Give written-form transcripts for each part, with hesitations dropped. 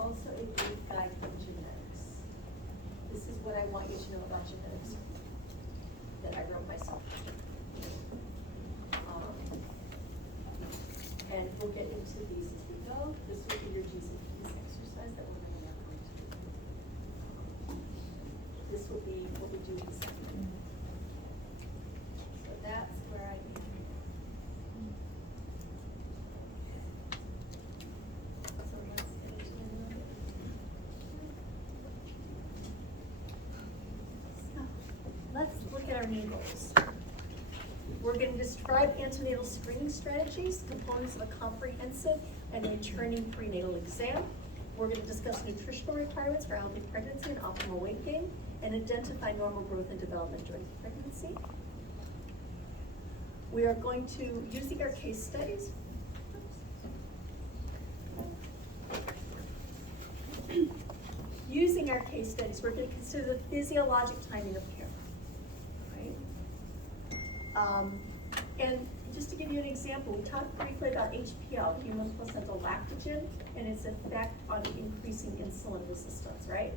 also a big guide on genetics. This is what I want you to know about genetics that I wrote myself. And we'll get into these as we go. This will be your G's and P's exercise that we're going to go into. This will be what we do in second. So that's where I am. So let's get into it. So let's look at our new goals. We're going to describe antenatal screening strategies, components of a comprehensive and returning prenatal exam. We're going to discuss nutritional requirements for healthy pregnancy and optimal weight gain, and identify normal growth and development during pregnancy. We are going to, using our case studies, we're going to consider the physiologic timing of care. And just to give you an example, we talked briefly about HPL, human placental lactogen, and its effect on increasing insulin resistance, right?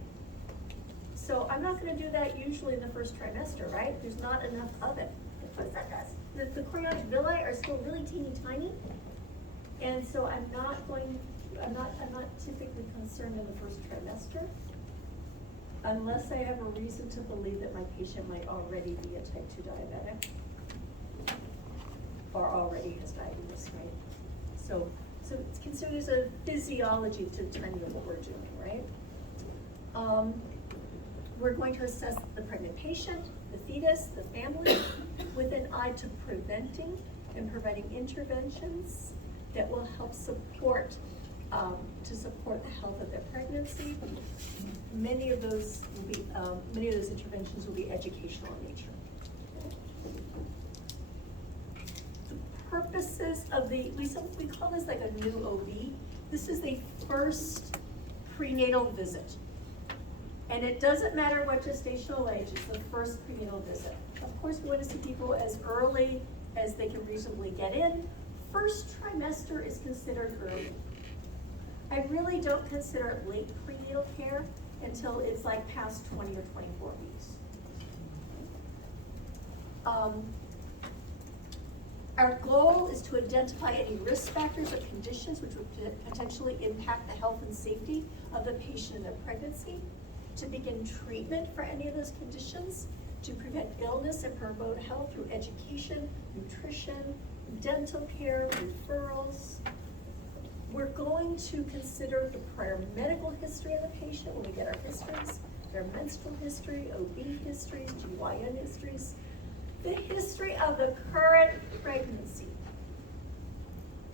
So I'm not going to do that usually in the first trimester, right? There's not enough of it. What's that, guys? The chorionic villi are still really teeny tiny, and so I'm not typically concerned in the first trimester, unless I have a reason to believe that my patient might already be a type 2 diabetic. Or already has diabetes, right? So it's considered as a physiology to determine what we're doing, right? We're going to assess the pregnant patient, the fetus, the family, with an eye to preventing and providing interventions that will help support the health of their pregnancy. Many of those interventions will be educational in nature. Purposes of we call this like a new OB. This is the first prenatal visit. And it doesn't matter what gestational age, it's the first prenatal visit. Of course, we want to see people as early as they can reasonably get in. First trimester is considered early. I really don't consider it late prenatal care until it's like past 20 or 24 weeks. Our goal is to identify any risk factors or conditions which would potentially impact the health and safety of the patient in their pregnancy, to begin treatment for any of those conditions, to prevent illness and promote health through education, nutrition, dental care, referrals. We're going to consider the prior medical history of the patient when we get our histories, their menstrual history, OB histories, GYN histories, the history of the current pregnancy,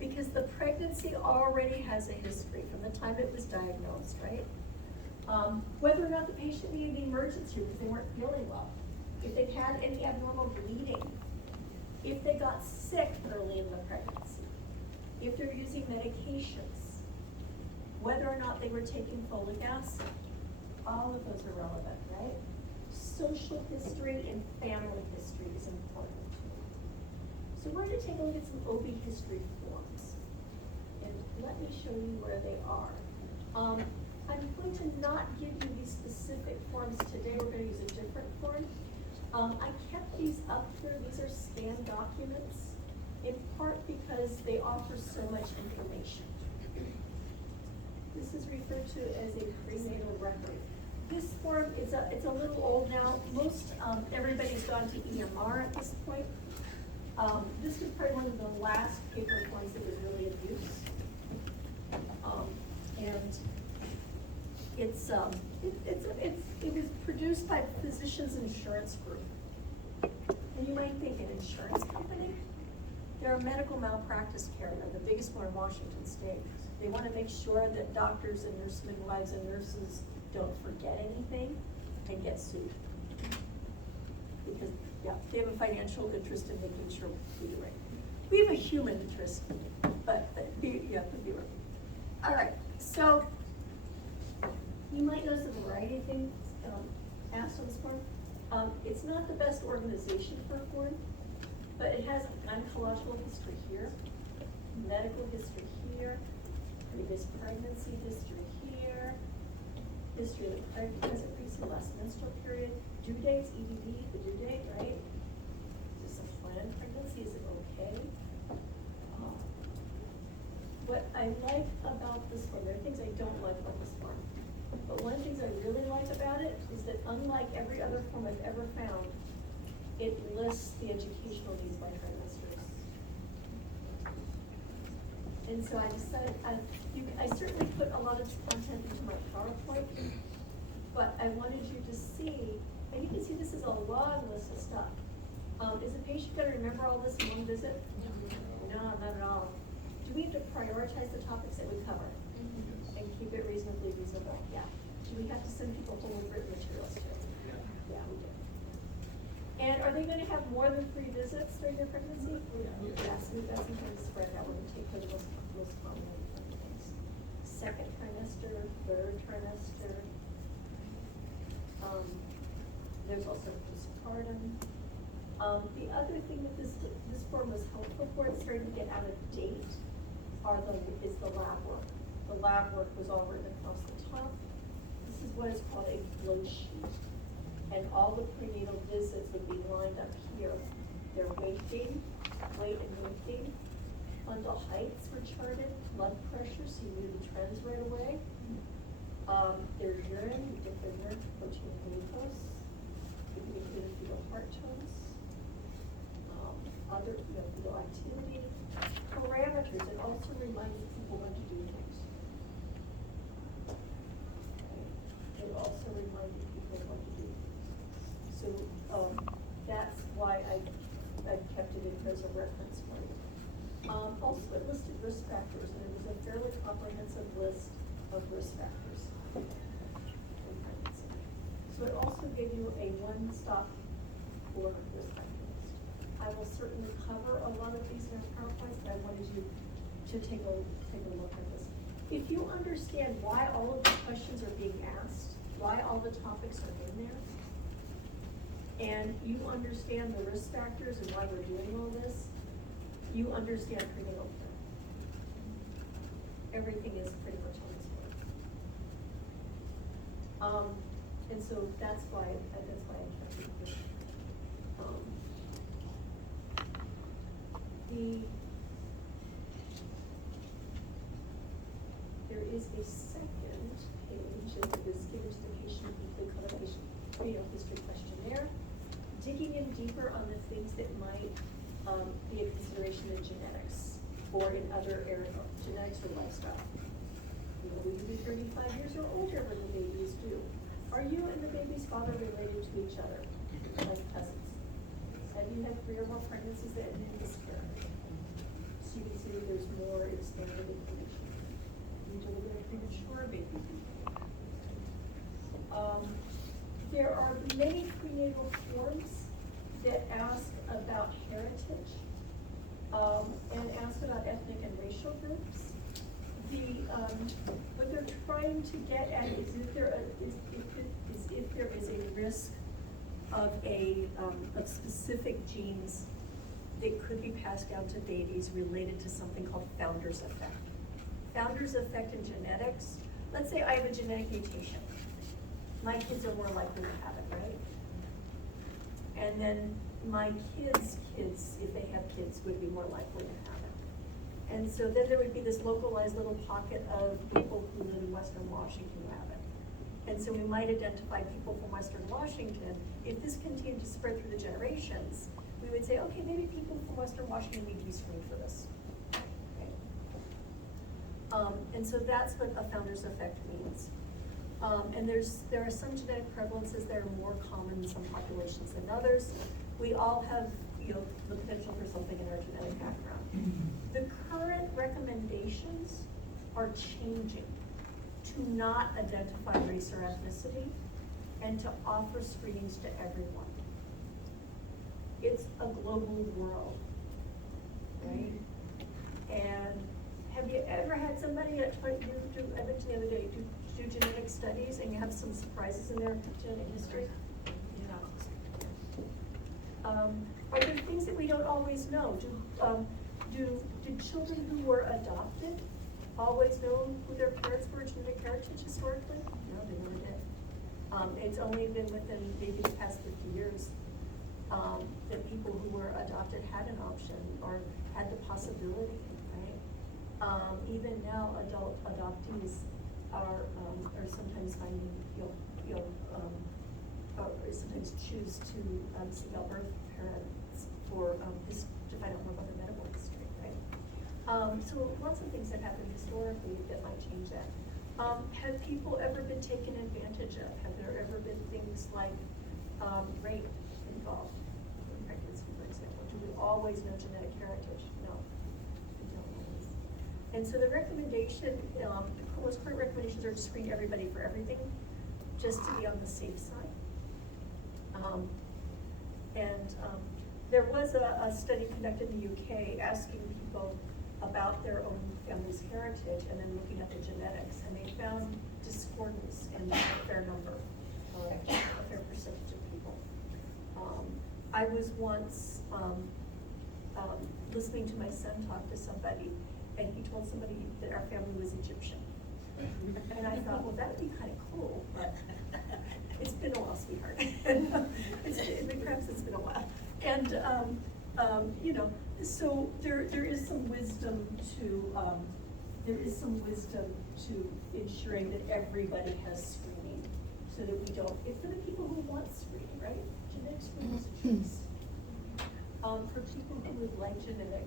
because the pregnancy already has a history from the time it was diagnosed, right? Whether or not the patient needed an emergency because they weren't feeling well, if they've had any abnormal bleeding, if they got sick early in the pregnancy, if they're using medications, whether or not they were taking folic acid, all of those are relevant, right? Social history and family history is important too. So we're going to take a look at some OB history forms. And let me show you where they are. I'm going to not give you these specific forms today. We're going to use a different form. I kept these up here. These are scanned documents, in part because they offer so much information. This is referred to as a prenatal record. This form is it's a little old now. Most everybody's gone to EMR at this point. This was probably one of the last paper forms that was really in use. And it was produced by Physicians Insurance Group. And you might think an insurance company. They're a medical malpractice carrier, the biggest one in Washington State. They want to make sure that doctors and nurse midwives and nurses don't forget anything and get sued. Because, yeah, they have a financial interest in making sure we do right. We have a human interest, but be right. All right, so you might notice a variety of things asked on this form. It's not the best organization for a form, but it has gynecological history here, medical history here, previous pregnancy history here, history of the present pregnancy, last menstrual period, due dates, EDD, the due date, right? Is this a planned pregnancy? Is it okay? What I like about this form, there are things I don't like about this form, but one of the things I really like about it is that unlike every other form I've ever found, it lists the educational needs by trimesters. And so I decided, I certainly put a lot of content into my PowerPoint, but I wanted you to see, and you can see this is a long list of stuff. Is the patient going to remember all this in one visit? No, not at all. Do we have to prioritize the topics that we cover and keep it reasonably reasonable? Yeah. Do we have to send people home with written materials too? Yeah, we do. And are they going to have more than 3 visits during their pregnancy? Yes, we've got some kind of spread that we're going to take for the most common things. Second trimester, third trimester. There's also postpartum. The other thing that this form was helpful for, it's starting to get out of date, is the lab work. The lab work was all written across the top. This is what is called a flow sheet. And all the prenatal visits would be lined up here. Their weight gain, weight and weight gain. Bundle heights were charted, blood pressure, so you knew the trends right away. Their urine, you get their urine, protein, and glucose. You can include fetal heart tones. Other fetal activity. Parameters, it also reminds people when to do things. Okay. It also reminded people what to do. So that's why I kept it in as a reference for you. Also, it listed risk factors, and it was a fairly comprehensive list of risk factors in pregnancy. So it also gave you a one-stop for risk factor list. I will certainly cover a lot of these in our PowerPoints, but I wanted you to take a look at this. If you understand why all of the questions are being asked, why all the topics are in there, and you understand the risk factors and why we're doing all this, you understand prenatal care. Everything is pretty much on this board. And so that's why I kept it here. There is a second page that is given to the patient weekly codification prenatal history questionnaire, digging in deeper on the things that might be a consideration in genetics or in other areas, genetics or lifestyle. Will you be 35 years or older when the babies do? Are you and the baby's father related to each other, like cousins? Have you had 3 or more pregnancies that ended in miscarriage? So you can see that there's more expanded information. You deliver a premature baby. There are many prenatal forms that ask about heritage and ask about ethnic and racial groups. What they're trying to get at is if there is a risk of specific genes that could be passed down to babies related to something called founder's effect. Founder's effect in genetics. Let's say I have a genetic mutation. My kids are more likely to have it, right? And then my kids, if they have kids, would be more likely to have it. And so then there would be this localized little pocket of people who live in Western Washington who have it. And so we might identify people from Western Washington. If this continued to spread through the generations, we would say, okay, maybe people from Western Washington need to be screened for this. Okay. And so that's what a founder's effect means. And there are some genetic prevalences that are more common in some populations than others. We all have, the potential for something in our genetic background. The current recommendations are changing to not identify race or ethnicity and to offer screenings to everyone. It's a global world, right? And have you ever had somebody I mentioned the other day, do genetic studies and you have some surprises in their genetic history? Are there things that we don't always know? Do children who were adopted always know who their parents were, genetic heritage historically? No, they never did. It's only been within maybe the past 50 years that people who were adopted had an option or had the possibility, right? Even now, adult adoptees are sometimes finding, or sometimes choose to seek out birth parents for to find out more about their medical history, right? So lots of things that happened historically that might change that. Have people ever been taken advantage of? Have there ever been things like rape involved in pregnancy, for example? Do we always know genetic heritage? No, we don't always. And so the recommendation, the most current recommendations are to screen everybody for everything, just to be on the safe side. There was a study conducted in the UK asking people about their own family's heritage and then looking at the genetics, and they found discordance in a fair number, a fair percentage of people. I was once listening to my son talk to somebody, and he told somebody that our family was Egyptian. And I thought, well, that would be kind of cool, but it's been a while, sweetheart. Perhaps it's been a while. And, so there is some wisdom to ensuring that everybody has screening, so that we don't, it's for the people who want screening, right? Genetic screening is a choice. For people who would like genetic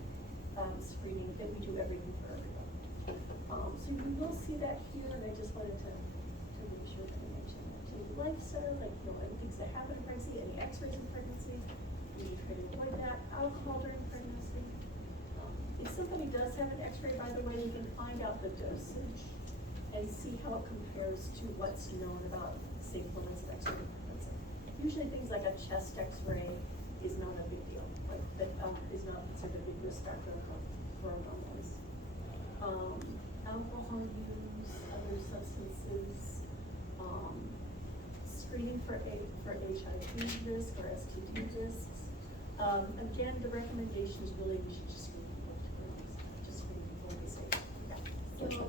screening, then we do everything for everybody. So you will see that here, and I just wanted to make sure that I mentioned that too. Lifestyle, like, things that happen in pregnancy, any x-rays in pregnancy, we try to avoid that. Alcohol during pregnancy. If somebody does have an x-ray, by the way, you can find out the dosage and see how it compares to what's known about safe limits of x-ray in pregnancy. Usually things like a chest x-ray is not a big deal, but is not considered a big risk factor for hormones. Alcohol use, other substances, screening for HIV risk or STD risks. Again, the recommendation is really you should just screen people to be safe. Yeah. So,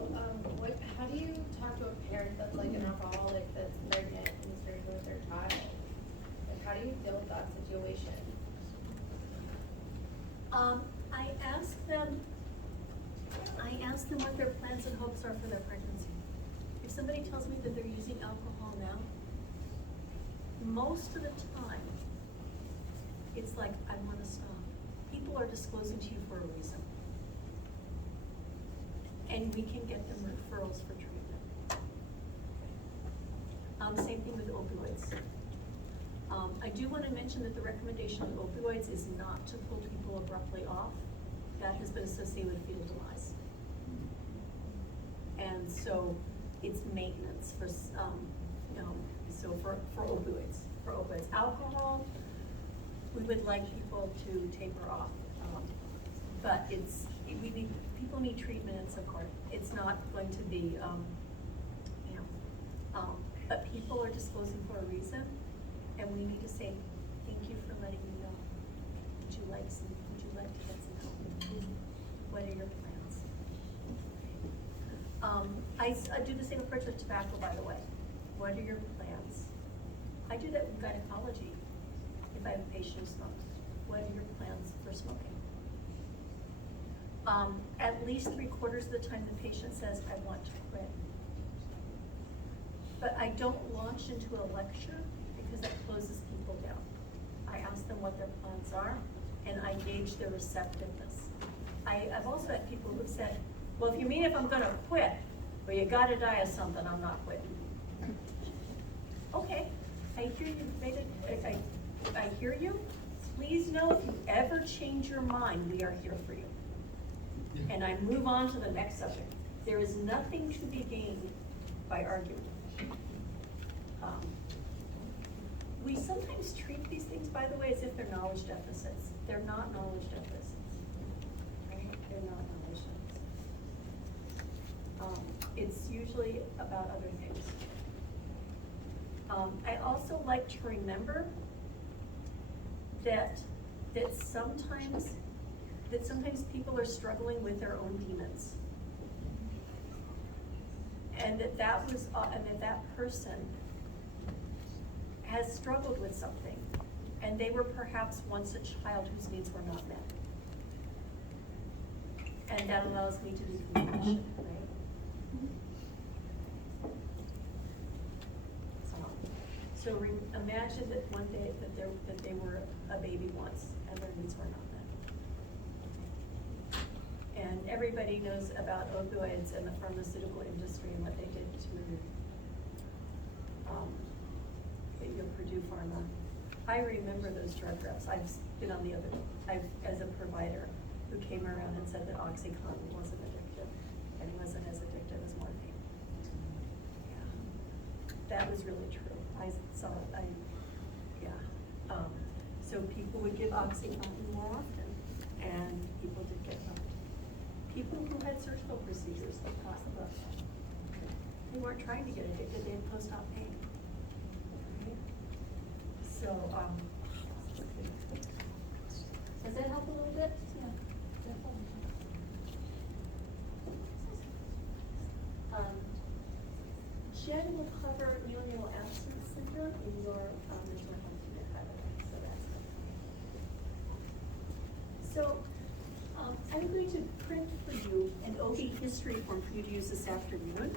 how do you talk to a parent that's like an alcoholic that's pregnant and is drinking with their child? Like, how do you deal with that situation? I ask them what their plans and hopes are for their pregnancy. If somebody tells me that they're using alcohol now, most of the time, it's like, I want to stop. People are disclosing to you for a reason. And we can get them referrals for treatment. Same thing with opioids. I do want to mention that the recommendation with opioids is not to pull people abruptly off. That has been associated with fetal demise. And so it's maintenance for, so for opioids. For opioids. Alcohol, we would like people to taper off. But people need treatment and support. It's not going to be, but people are disclosing for a reason, and we need to say, thank you for letting me know. Would you like to get some help? What are your plans? I do the same approach with tobacco, by the way. What are your plans? I do that with gynecology. If I have a patient who smokes, what are your plans for smoking? At least 3/4 of the time the patient says, I want to quit. But I don't launch into a lecture because that closes people down. I ask them what their plans are, and I gauge their receptiveness. I've also had people who've said, well, if you mean if I'm gonna quit, well, you gotta die of something, I'm not quitting. Okay, I hear you, I hear you. Please know if you ever change your mind, we are here for you. And I move on to the next subject. There is nothing to be gained by arguing. We sometimes treat these things, by the way, as if they're knowledge deficits. They're not knowledge deficits. Right? They're not knowledge deficits. It's usually about other things. I also like to remember that sometimes people are struggling with their own demons. and that person has struggled with something, and they were perhaps once a child whose needs were not met. And that allows me to be compassionate, right? Imagine that one day that they were a baby once and their needs were not met. And everybody knows about opioids and the pharmaceutical industry and what they did to Purdue Pharma. I remember those drug reps. I've been on the other, as a provider, who came around and said that OxyContin wasn't addictive and wasn't as addictive as morphine. Yeah, that was really true. I saw it. So people would give OxyContin more often, and people did get help. People who had surgical procedures that cost less, they weren't trying to get addicted, they had post-op pain. Right? So, does that help a little bit? Yeah, definitely. Jen will cover neonatal abstinence syndrome in your mental health unit, by the way, so that's good. So, I'm going to print for you an OB history form for you to use this afternoon.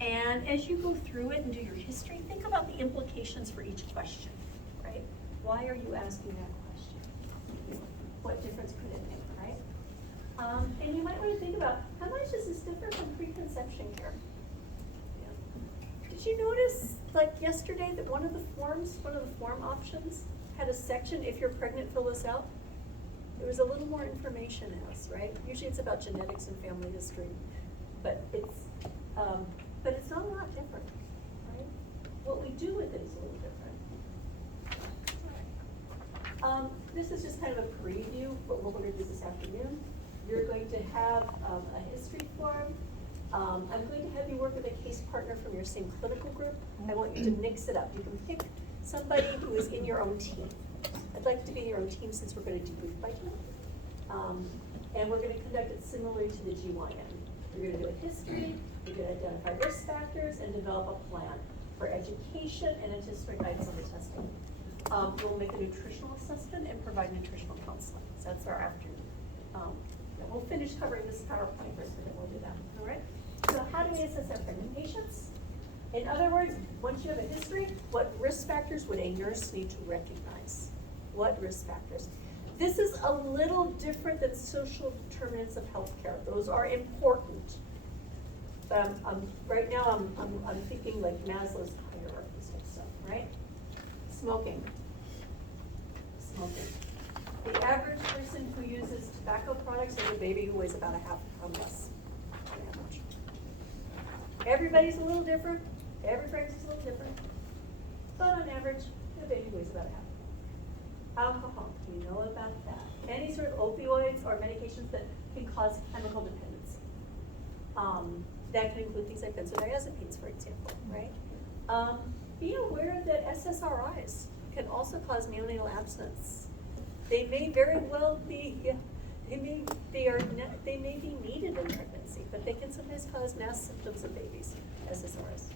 And as you go through it and do your history, think about the implications for each question, right? Why are you asking that question? What difference could it make, right? And you might want to think about, how much is this different from preconception care? Did you notice, like yesterday, that one of the form options had a section, if you're pregnant, fill this out? There was a little more information asked, right? Usually it's about genetics and family history, but it's not a lot different, right? What we do with it is a little different. This is just kind of a preview of what we're going to do this afternoon. You're going to have a history form. I'm going to have you work with a case partner from your same clinical group. I want you to mix it up. You can pick somebody who is in your own team. I'd like to be in your own team since we're going to debrief by team. And we're going to conduct it similarly to the GYN. You're going to do a history, you're going to identify risk factors, and develop a plan for education and anticipate guidance on the testing. We'll make a nutritional assessment and provide nutritional counseling. So that's our afternoon. We'll finish covering this PowerPoint first, and then we'll do that. All right? So how do we assess our pregnant patients? In other words, once you have a history, what risk factors would a nurse need to recognize? What risk factors? This is a little different than social determinants of healthcare. Those are important. But right now I'm thinking like Maslow's hierarchy stuff, right? Smoking. The average person who uses tobacco products is a baby who weighs about a half a pound less on average. Everybody's a little different. Every pregnancy is a little different. But on average, the baby weighs about a half. Alcohol, we know about that. Any sort of opioids or medications that can cause chemical dependency. That can include things like benzodiazepines, for example, right? Be aware that SSRIs can also cause neonatal abstinence. They may very well be, they may be needed in pregnancy, but they can sometimes cause mass symptoms in babies, SSRIs.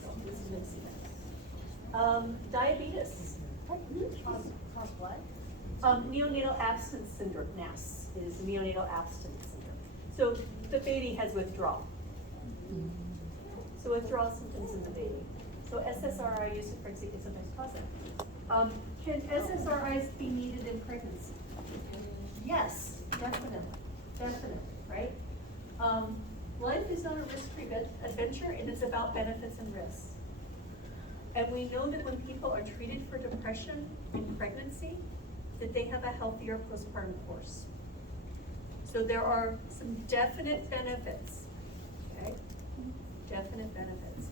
So this is mixing that. Diabetes. Cause what? Neonatal abstinence syndrome, NAS, is neonatal abstinence syndrome. So the baby has withdrawal. So withdrawal symptoms in the baby. So SSRI use in pregnancy can sometimes cause that. Can SSRIs be needed in pregnancy? Yes, definitely, right? Life is not a risk-free adventure, and it's about benefits and risks. And we know that when people are treated for depression in pregnancy, that they have a healthier postpartum course. So there are some definite benefits, okay? Definite benefits.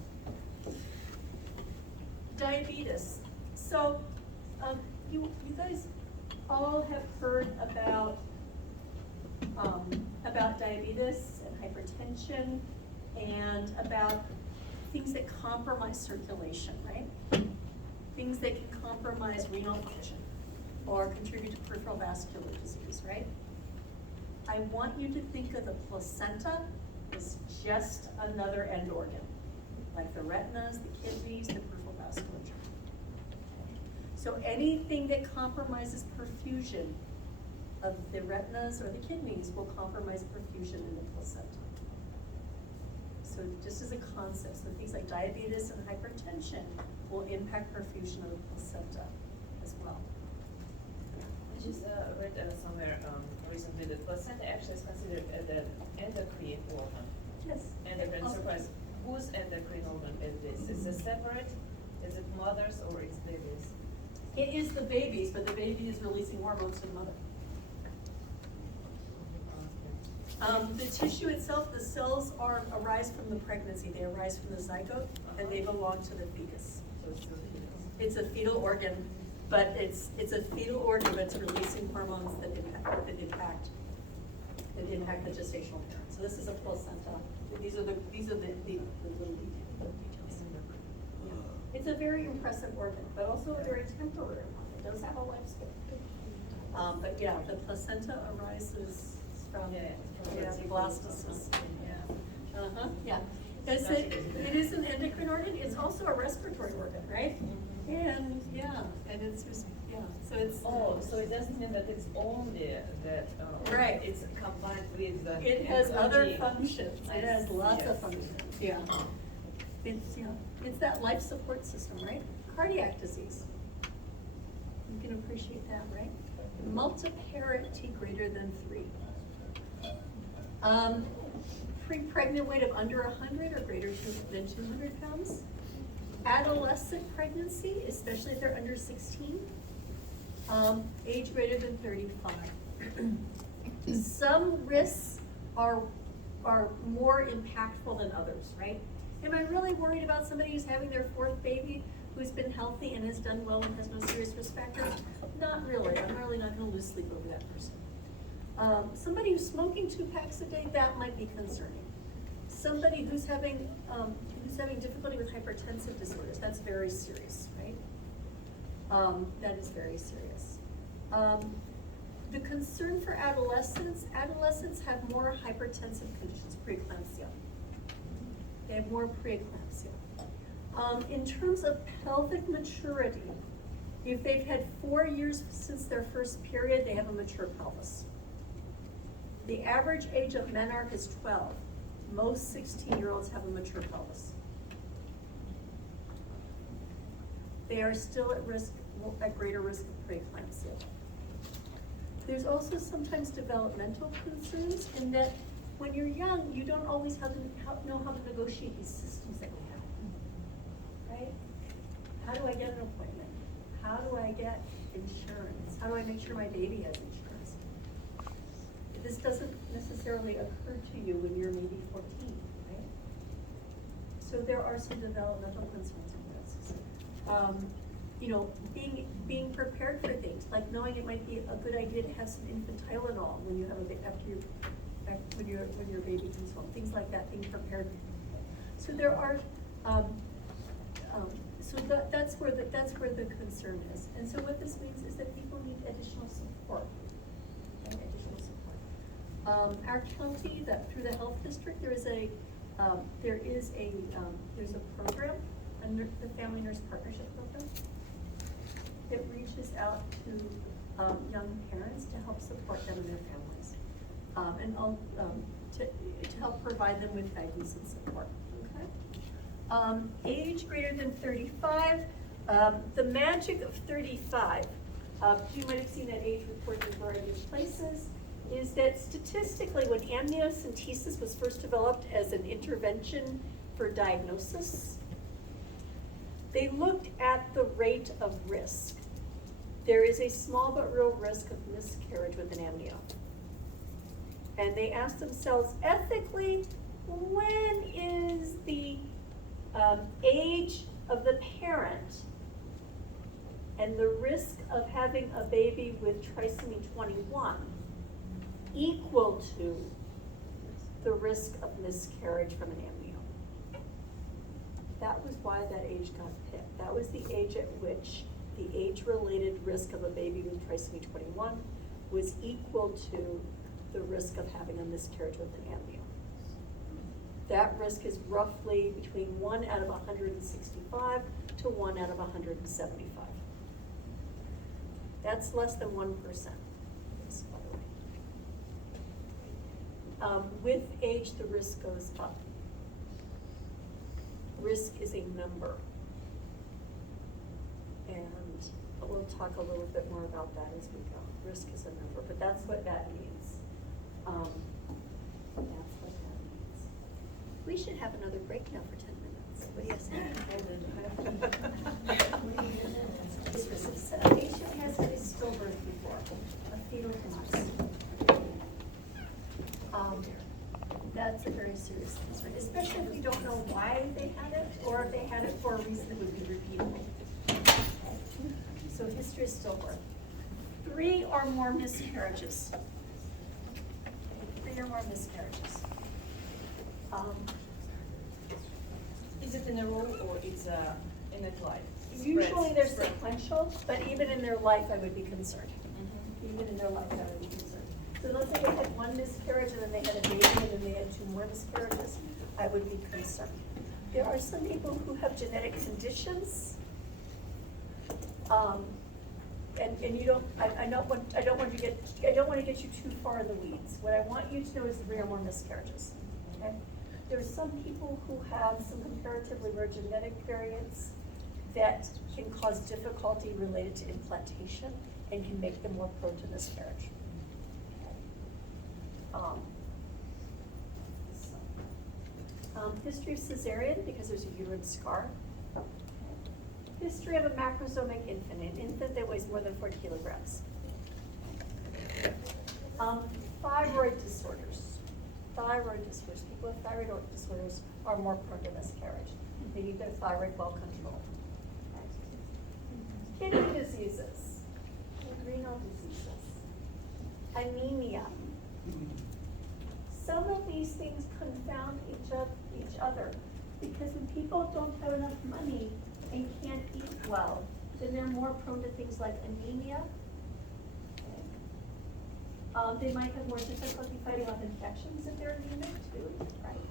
Diabetes. So you guys all have heard about diabetes and hypertension and about things that compromise circulation, right? Things that can compromise renal function or contribute to peripheral vascular disease, right? I want you to think of the placenta is just another end organ, like the retinas, the kidneys, the peripheral vasculature. So anything that compromises perfusion of the retinas or the kidneys will compromise perfusion in the placenta. So just as a concept, so things like diabetes and hypertension will impact perfusion of the placenta as well. I just read somewhere recently that placenta actually is considered as an endocrine organ. Yes. Endocrine Also- surprise. Whose endocrine organ is this? Is it separate? Is it mother's or is baby's? It is the baby's, but the baby is releasing hormones to the mother. The tissue itself, the cells arise from the pregnancy. They arise from the zygote, and they belong to the fetus. So it's still fetus. It's a fetal organ, but it's a fetal organ that's releasing hormones that impact the gestational parent. So this is a placenta. These are the little details. Yeah. It's a very impressive organ, but also a very temporary one. It does have a lifespan. But yeah, the placenta arises from blastocysts. Yeah. Yeah. It is an endocrine organ. It's also a respiratory organ, right? And yeah, and it's just so it's. Oh, so it doesn't mean that it's only that. Right. It's combined with the. It has other including- functions. It has lots of Yes. functions. Yeah. It's that life support system, right? Cardiac disease. You can appreciate that, right? Multiparity greater than 3. Pre-pregnant weight of under 100 or greater than 200 pounds. Adolescent pregnancy, especially if they're under 16. Age greater than 35. Some risks are more impactful than others, right? Am I really worried about somebody who's having their 4th baby, who's been healthy and has done well and has no serious risk factors? Not really. I'm really not going to lose sleep over that person. Somebody who's smoking 2 packs a day, that might be concerning. Somebody who's having difficulty with hypertensive disorders, that's very serious, right? That is very serious. The concern for adolescents have more hypertensive conditions, preeclampsia. They have more preeclampsia. In terms of pelvic maturity, if they've had 4 years since their first period, they have a mature pelvis. The average age of menarche is 12. Most 16-year-olds have a mature pelvis. They are still at greater risk of preeclampsia. There's also sometimes developmental concerns in that when you're young, you don't always know how to negotiate these systems that we have, right? How do I get an appointment? How do I get insurance? How do I make sure my baby has insurance? This doesn't necessarily occur to you when you're maybe 14, right? So there are some developmental concerns in this. Being prepared for things, like knowing it might be a good idea to have some infant Tylenol when you have when your baby comes home, things like that, being prepared. So there are, that's where the concern is. And so what this means is that people need additional support. Okay, additional support. Our county, through the health district, there's a program, under the Family Nurse Partnership Program, that reaches out to young parents to help support them and their families, to help provide them with guidance and support. Okay. Age greater than 35. The magic of 35. You might have seen that age reported in various places. Is that statistically, when amniocentesis was first developed as an intervention for diagnosis, they looked at the rate of risk. There is a small but real risk of miscarriage with an amnio. And they asked themselves, ethically, when is the age of the parent and the risk of having a baby with trisomy 21 equal to the risk of miscarriage from an amnio? That was why that age got picked. That was the age at which the age-related risk of a baby with trisomy 21 was equal to the risk of having a miscarriage with an amnio. that risk is roughly between 1 out of 165 to 1 out of 175. That's less than 1%, yes, by the way. With age, the risk goes up. Risk is a number. And we'll talk a little bit more about that as we go. Risk is a number, but that's what that means. That's what that means. We should have another break now for 10 minutes. What do you say? This was a patient has had a stillbirth before, a fetal collapse. That's a very serious concern, especially if we don't know why they had it, or if they had it for a reason that would be repeatable. So history is stillbirth. 3 or more miscarriages. 3 or more miscarriages. Is it in a row or it's in its life? Usually they're sequential, but even in their life, I would be concerned. Even in their life, I would be concerned. So let's say they had 1 miscarriage and then they had a baby and then they had 2 more miscarriages, I would be concerned. There are some people who have genetic conditions. And you don't, I don't want to get you too far in the weeds. What I want you to know is 3 or more miscarriages, okay? There's some people who have some comparatively rare genetic variants that can cause difficulty related to implantation and can make them more prone to miscarriage. History of cesarean, because there's a uterine scar. History of a macrosomic infant, an infant that weighs more than 4 kilograms. Thyroid disorders. Thyroid disorders. People with thyroid disorders are more prone to miscarriage. They need their thyroid well controlled. Kidney diseases, renal diseases, anemia. Some of these things confound each other because when people don't have enough money and can't eat well, then they're more prone to things like anemia. They might have more difficulty fighting off infections if they're anemic too, right?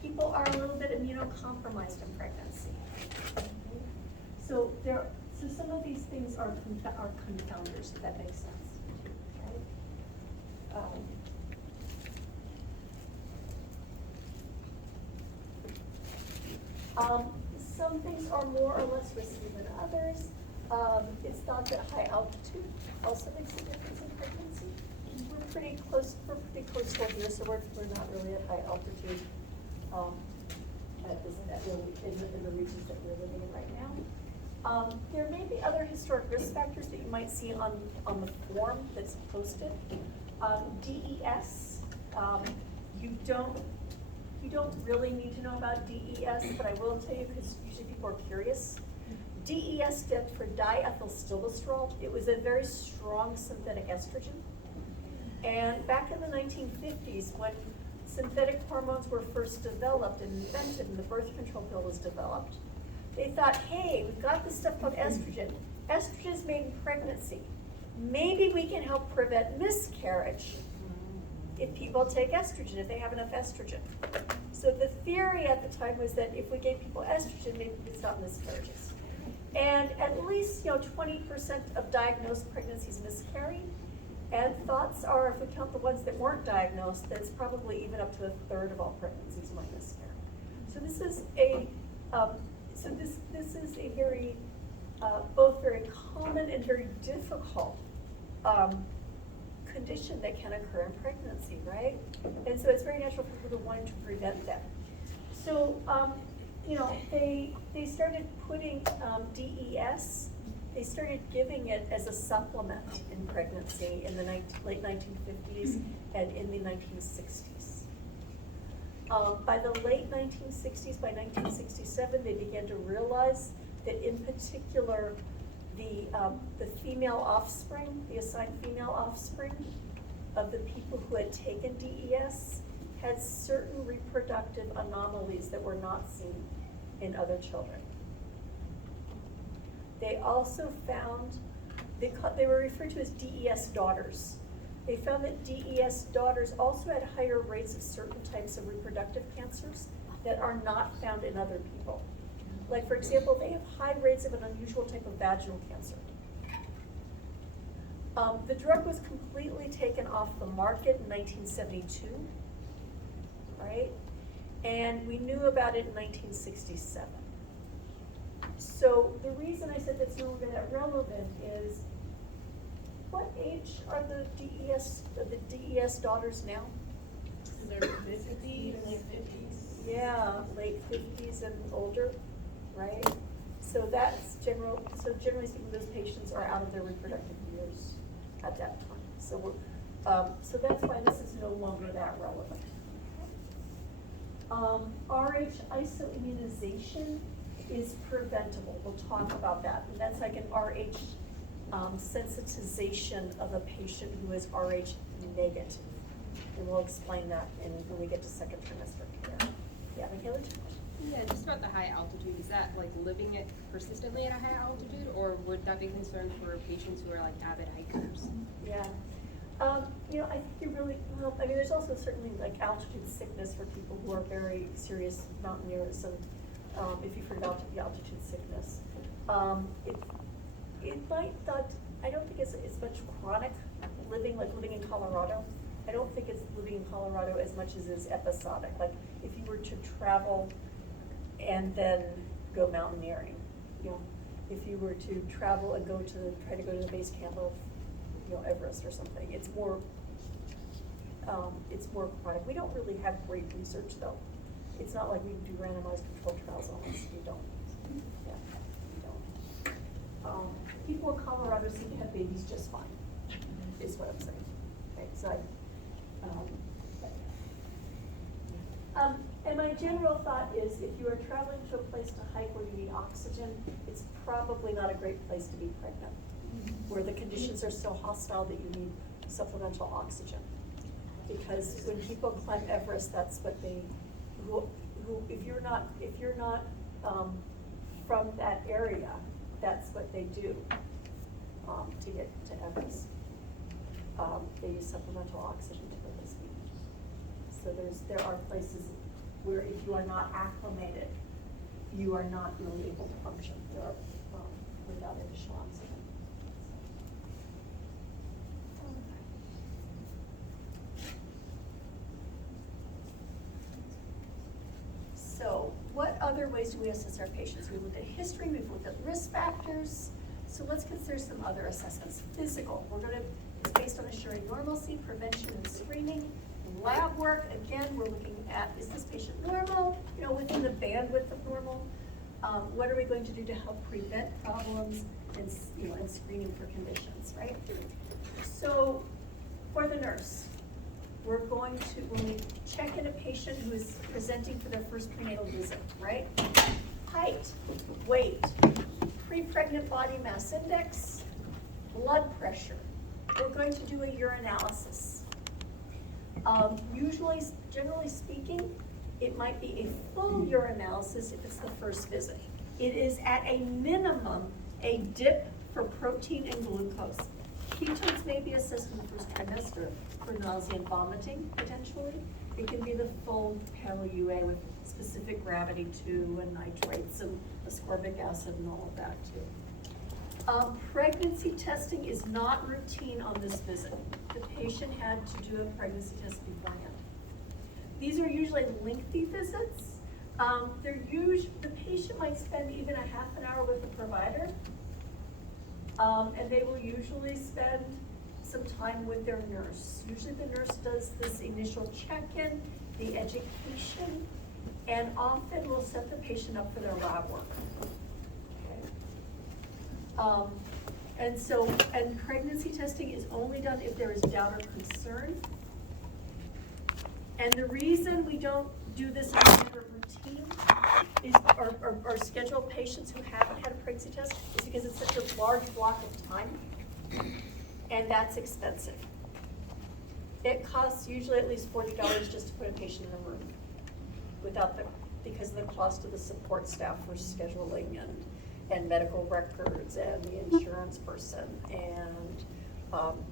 People are a little bit immunocompromised in pregnancy. So some of these things are confounders, if that makes sense. Okay? Some things are more or less risky than others. It's thought that high altitude also makes a difference in pregnancy. We're pretty close to here, so we're not really at high altitude in the regions that we're living in right now. There may be other historic risk factors that you might see on the form that's posted. DES, you don't really need to know about DES, but I will tell you because usually people are curious. DES stood for diethylstilbestrol. It was a very strong synthetic estrogen. And back in the 1950s, when synthetic hormones were first developed and invented and the birth control pill was developed, they thought, hey, we've got this stuff called estrogen. Estrogen is made in pregnancy. Maybe we can help prevent miscarriage if people take estrogen, if they have enough estrogen. So the theory at the time was that if we gave people estrogen, maybe we could stop miscarriages. And at least 20% of diagnosed pregnancies miscarry. And thoughts are, if we count the ones that weren't diagnosed, that it's probably even up to 1/3 of all pregnancies might miscarry. So this is a this is a very both very common and very difficult condition that can occur in pregnancy, right? And so it's very natural for people to want to prevent that. So they started putting DES. They started giving it as a supplement in pregnancy in the late 1950s and in the 1960s. By the late 1960s, by 1967, they began to realize that in particular, the female offspring, the assigned female offspring of the people who had taken DES had certain reproductive anomalies that were not seen in other children. They also found, they were referred to as DES daughters. They found that DES daughters also had higher rates of certain types of reproductive cancers that are not found in other people. Like, for example, they have high rates of an unusual type of vaginal cancer. The drug was completely taken off the market in 1972, right? And we knew about it in 1967. So the reason I said that's no longer that relevant is, what age are the DES daughters now? In their mid-50s, late 50s. Yeah, late 50s and older, right? So that's generally speaking, those patients are out of their reproductive years at that time. So so that's why this is no longer that relevant. RH isoimmunization is preventable. We'll talk about that. And that's like an RH sensitization of a patient who is RH negative. And we'll explain that when we get to second trimester care. Yeah, Michaela? Yeah, just about the high altitude, is that like living it persistently at a high altitude, or would that be a concern for patients who are like avid hikers? Yeah. I think you really, well, I mean, there's also certainly like altitude sickness for people who are very serious mountaineers, and if you've heard about the altitude sickness. It might not, I don't think it's much chronic living in Colorado. I don't think it's living in Colorado as much as it's episodic. Like if you were to travel and then go mountaineering, if you were to travel and try to go to the base camp of, Everest or something, it's more chronic. We don't really have great research though. It's not like we do randomized controlled trials on this. We don't. Yeah, we don't. People in Colorado seem to have babies just fine, is what I'm saying. Okay, so and my general thought is, if you are traveling to a place to hike where you need oxygen, it's probably not a great place to be pregnant, where the conditions are so hostile that you need supplemental oxygen. Because when people climb Everest, that's what if you're not from that area, that's what they do to get to Everest. They use supplemental oxygen to go to speed. So there are places where if you are not acclimated, you are not really able to function without additional oxygen. So what other ways do we assess our patients? We've looked at history, we've looked at risk factors. So let's consider some other assessments. Physical, it's based on assuring normalcy, prevention, and screening. Lab work, again, we're looking at, is this patient normal? Within the bandwidth of normal. What are we going to do to help prevent problems and screening for conditions, right? So for the nurse, when we check in a patient who is presenting for their first prenatal visit, right? Height, weight, pre-pregnant body mass index, blood pressure. We're going to do a urinalysis. Generally speaking, it might be a full urinalysis if it's the first visit. It is at a minimum a dip for protein and glucose. Ketones may be assessed in the first trimester for nausea and vomiting, potentially. It can be the full paleo-UA with specific gravity too, and nitrates and ascorbic acid and all of that too. Pregnancy testing is not routine on this visit. The patient had to do a pregnancy test beforehand. These are usually lengthy visits. The patient might spend even a half an hour with the provider, and they will usually spend some time with their nurse. Usually the nurse does this initial check-in, the education, and often will set the patient up for their lab work. And pregnancy testing is only done if there is doubt or concern. And the reason we don't do this as a matter of routine is, or schedule patients who haven't had a pregnancy test, is because it's such a large block of time, and that's expensive. It costs usually at least $40 just to put a patient in a room, because of the cost of the support staff for scheduling and medical records and the insurance person and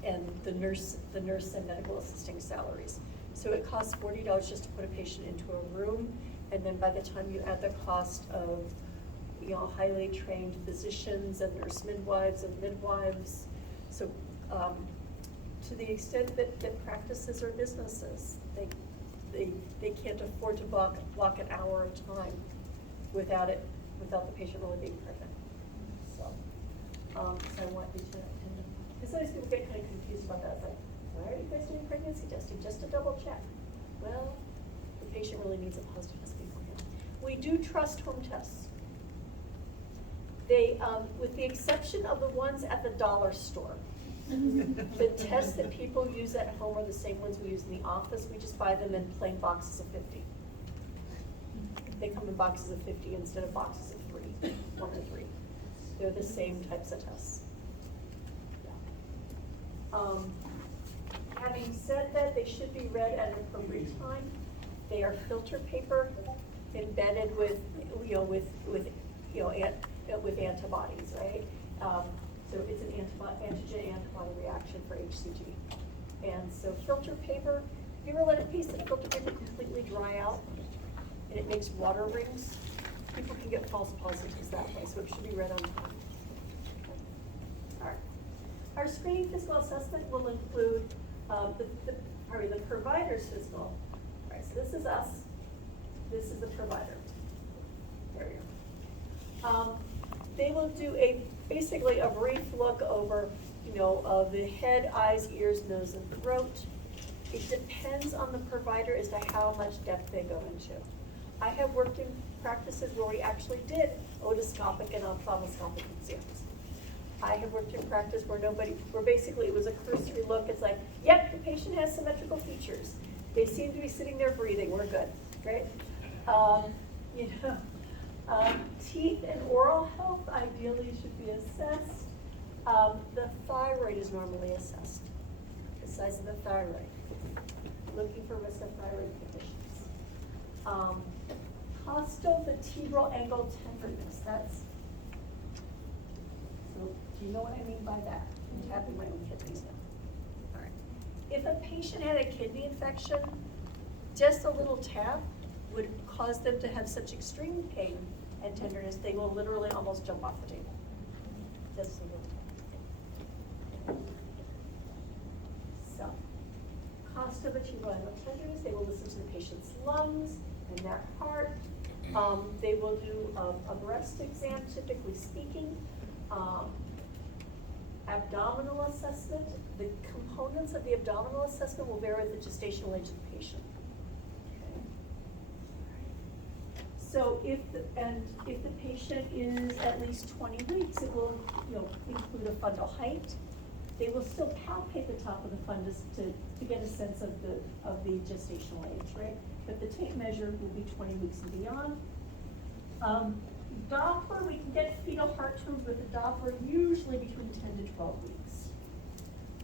and the nurse and medical assisting salaries. So it costs $40 just to put a patient into a room, and then by the time you add the cost of, you know, highly trained physicians and nurse midwives and midwives, so to the extent that practices are businesses, they can't afford to block an hour of time without the patient really being pregnant. So I want you to, because sometimes people get kind of confused about that. It's like, why are you guys doing pregnancy testing? Just to double check. Well, the patient really needs a positive test beforehand. We do trust home tests. They, with the exception of the ones at the dollar store. The tests that people use at home are the same ones we use in the office. We just buy them in plain boxes of 50. They come in boxes of 50 instead of boxes of 3, 1 or 3. They're the same types of tests. Having said that, they should be read at an appropriate time. They are filter paper embedded with antibodies, right? So it's an antigen-antibody reaction for HCG. And so filter paper, if you ever let a piece of filter paper completely dry out and it makes water rings, people can get false positives that way, so it should be read on time. All right. Our screening physical assessment will include the provider's physical. All right, so this is us. This is the provider. There we go. They will do basically a brief look over, of the head, eyes, ears, nose, and throat. It depends on the provider as to how much depth they go into. I have worked in practices where we actually did otoscopic and ophthalmoscopic exams. I have worked in practice where basically it was a cursory look. It's like, yep, the patient has symmetrical features. They seem to be sitting there breathing. We're good, right? Teeth and oral health ideally should be assessed. The thyroid is normally assessed. The size of the thyroid. Looking for risk of thyroid conditions. Costal vertebral angle tenderness. So do you know what I mean by that? I'm tapping my own kidneys now. All right. If a patient had a kidney infection, just a little tap would cause them to have such extreme pain and tenderness, they will literally almost jump off the table. Just a little tap. So, costa vertebral angle tenderness, they will listen to the patient's lungs and that part. They will do a breast exam, typically speaking. Abdominal assessment, the components of the abdominal assessment will vary with the gestational age of the patient. Okay. So if the patient is at least 20 weeks, it will include a fundal height. They will still palpate the top of the fundus to get a sense of the gestational age, right? But the tape measure will be 20 weeks and beyond. Doppler, we can get fetal heart tones with a Doppler usually between 10 to 12 weeks.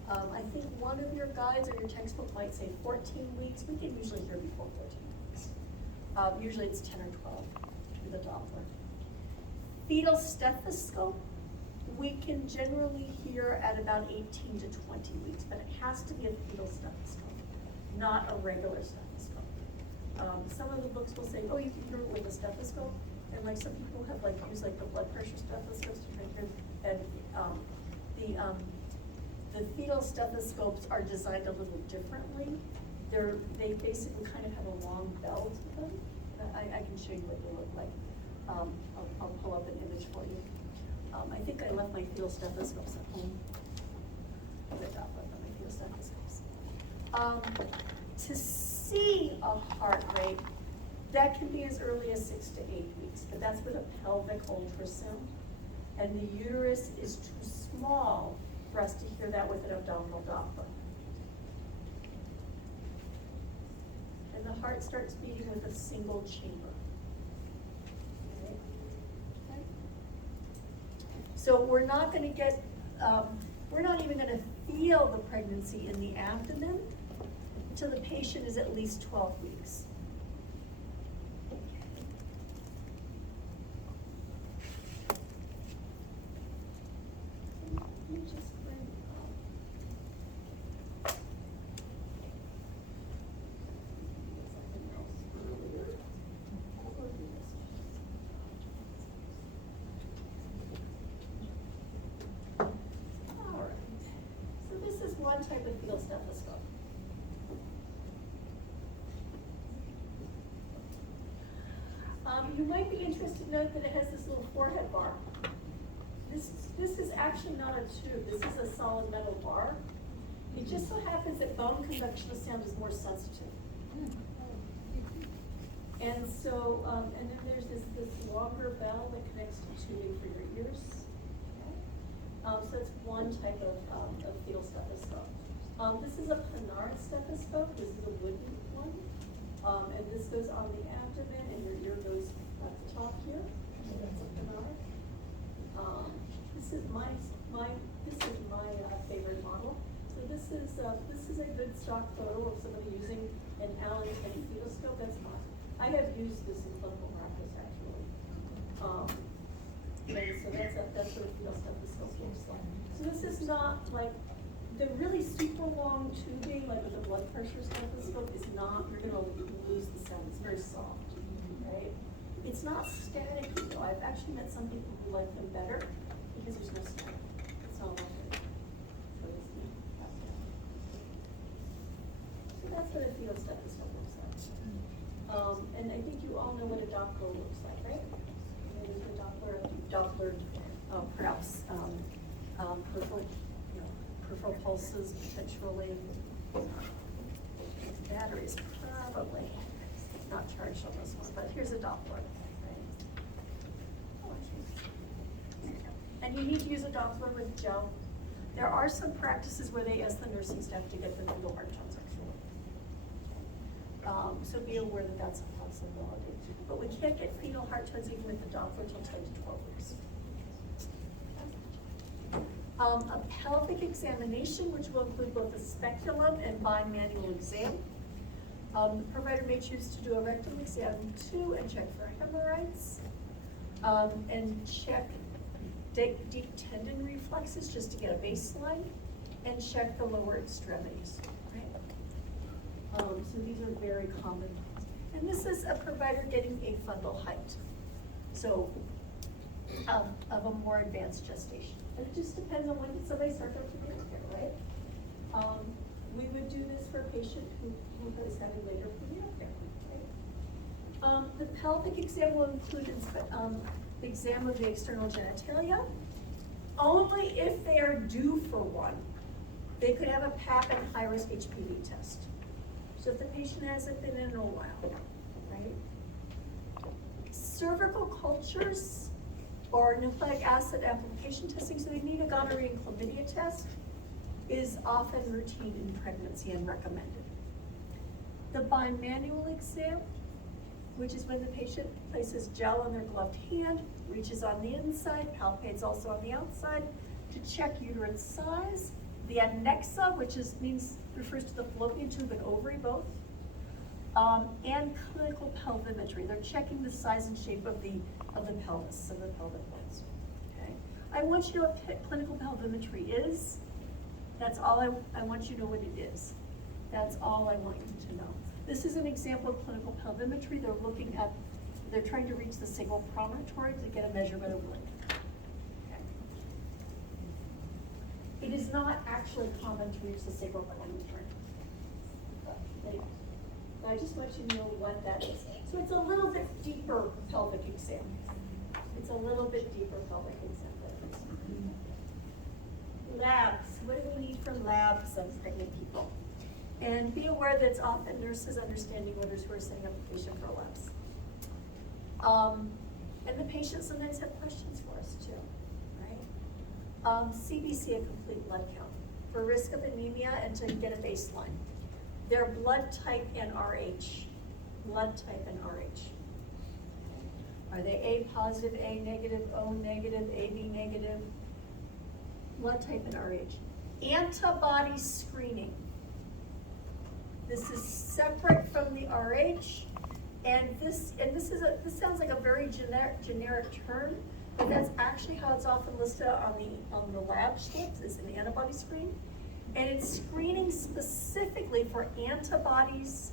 I think one of your guides or your textbook might say 14 weeks. We can usually hear before 14 weeks. Usually it's 10 or 12 with a Doppler. Fetal stethoscope, we can generally hear at about 18 to 20 weeks, but it has to be a fetal stethoscope, not a regular stethoscope. Some of the books will say, oh, you can hear it with a stethoscope. And like some people have used the blood pressure stethoscopes to try to hear, and the fetal stethoscopes are designed a little differently. They basically kind of have a long bell to them. I can show you what they look like. I'll pull up an image for you. I think I left my fetal stethoscopes at home. I forgot about my fetal stethoscopes. To see a heart rate, that can be as early as 6 to 8 weeks, but that's with a pelvic ultrasound. And the uterus is too small for us to hear that with an abdominal Doppler. And the heart starts beating with a single chamber. Okay. So we're not going to get, we're not even going to feel the pregnancy in the abdomen until the patient is at least 12 weeks. stethoscope. You might be interested to note that it has this little forehead bar. This is actually not a tube, this is a solid metal bar. It just so happens that bone conduction of sound is more sensitive. And so, and then there's this longer bell that connects to tubing for your ears. So that's one type of fetal stethoscope. This is a Panard stethoscope, this is a wooden one. And this goes on the abdomen and your ear goes at the top here. So that's a Panard. This is my favorite model. So this is a good stock photo of somebody using an Allen fetoscope. That's mine. I have used this in clinical practice actually. And so that's what a fetal stethoscope looks like. So this is not like the really super long tubing, like with a blood pressure stethoscope, is not, you're gonna lose the sound. It's very soft, right? It's not static though. I've actually met some people who like them better because there's no static. It's all like it. So that's what a fetal stethoscope looks like. And I think you all know what a Doppler looks like, right? Maybe the Doppler, perhaps peripheral pulses, potentially. Batteries probably not charged on this one, but here's a Doppler. And you need to use a Doppler with gel. There are some practices where they ask the nursing staff to get them fetal heart tones actually. So be aware that that's a possibility. But we can't get fetal heart tones even with the Doppler until 10 to 12 weeks. A pelvic examination, which will include both a speculum and bimanual exam. The provider may choose to do a rectal exam too and check for hemorrhoids, and check deep tendon reflexes just to get a baseline, and check the lower extremities. Right? So these are very common. And this is a provider getting a fundal height, so of a more advanced gestation. And it just depends on when somebody starts orthopedic care, right? We would do this for a patient who is having later prenatal care, right? The pelvic exam will include the exam of the external genitalia. Only if they are due for one. They could have a PAP and high-risk HPV test. So if the patient hasn't been in a while, right? Cervical cultures or nucleic acid amplification testing, so they need a gonorrhea and chlamydia test, is often routine in pregnancy and recommended. The bimanual exam, which is when the patient places gel on their gloved hand, reaches on the inside, palpates also on the outside, to check uterine size. The adnexa, which refers to the fallopian tube and ovary both, and clinical pelvimetry. They're checking the size and shape of the pelvis, of the pelvic bones. Okay. I want you to know what clinical pelvimetry is. That's all I want you to know what it is. That's all I want you to know. This is an example of clinical pelvimetry. They're trying to reach the sacral promontory to get a measurement of length. Okay. It is not actually common to reach the sacral promontory. I just want you to know what that is. So it's a little bit deeper pelvic exam. It's a little bit deeper pelvic exam. Labs. What do we need for labs of pregnant people? And be aware that it's often nurses understanding orders who are setting up a patient for labs. And the patients sometimes have questions for us too, right? CBC, a complete blood count, for risk of anemia and to get a baseline. Their blood type and RH. Blood type and RH. Are they A positive, A negative, O negative, AB negative? Blood type and RH. Antibody screening. This is separate from the RH, and this sounds like a very generic term, but that's actually how it's often listed on the lab slips, is an antibody screen. And it's screening specifically for antibodies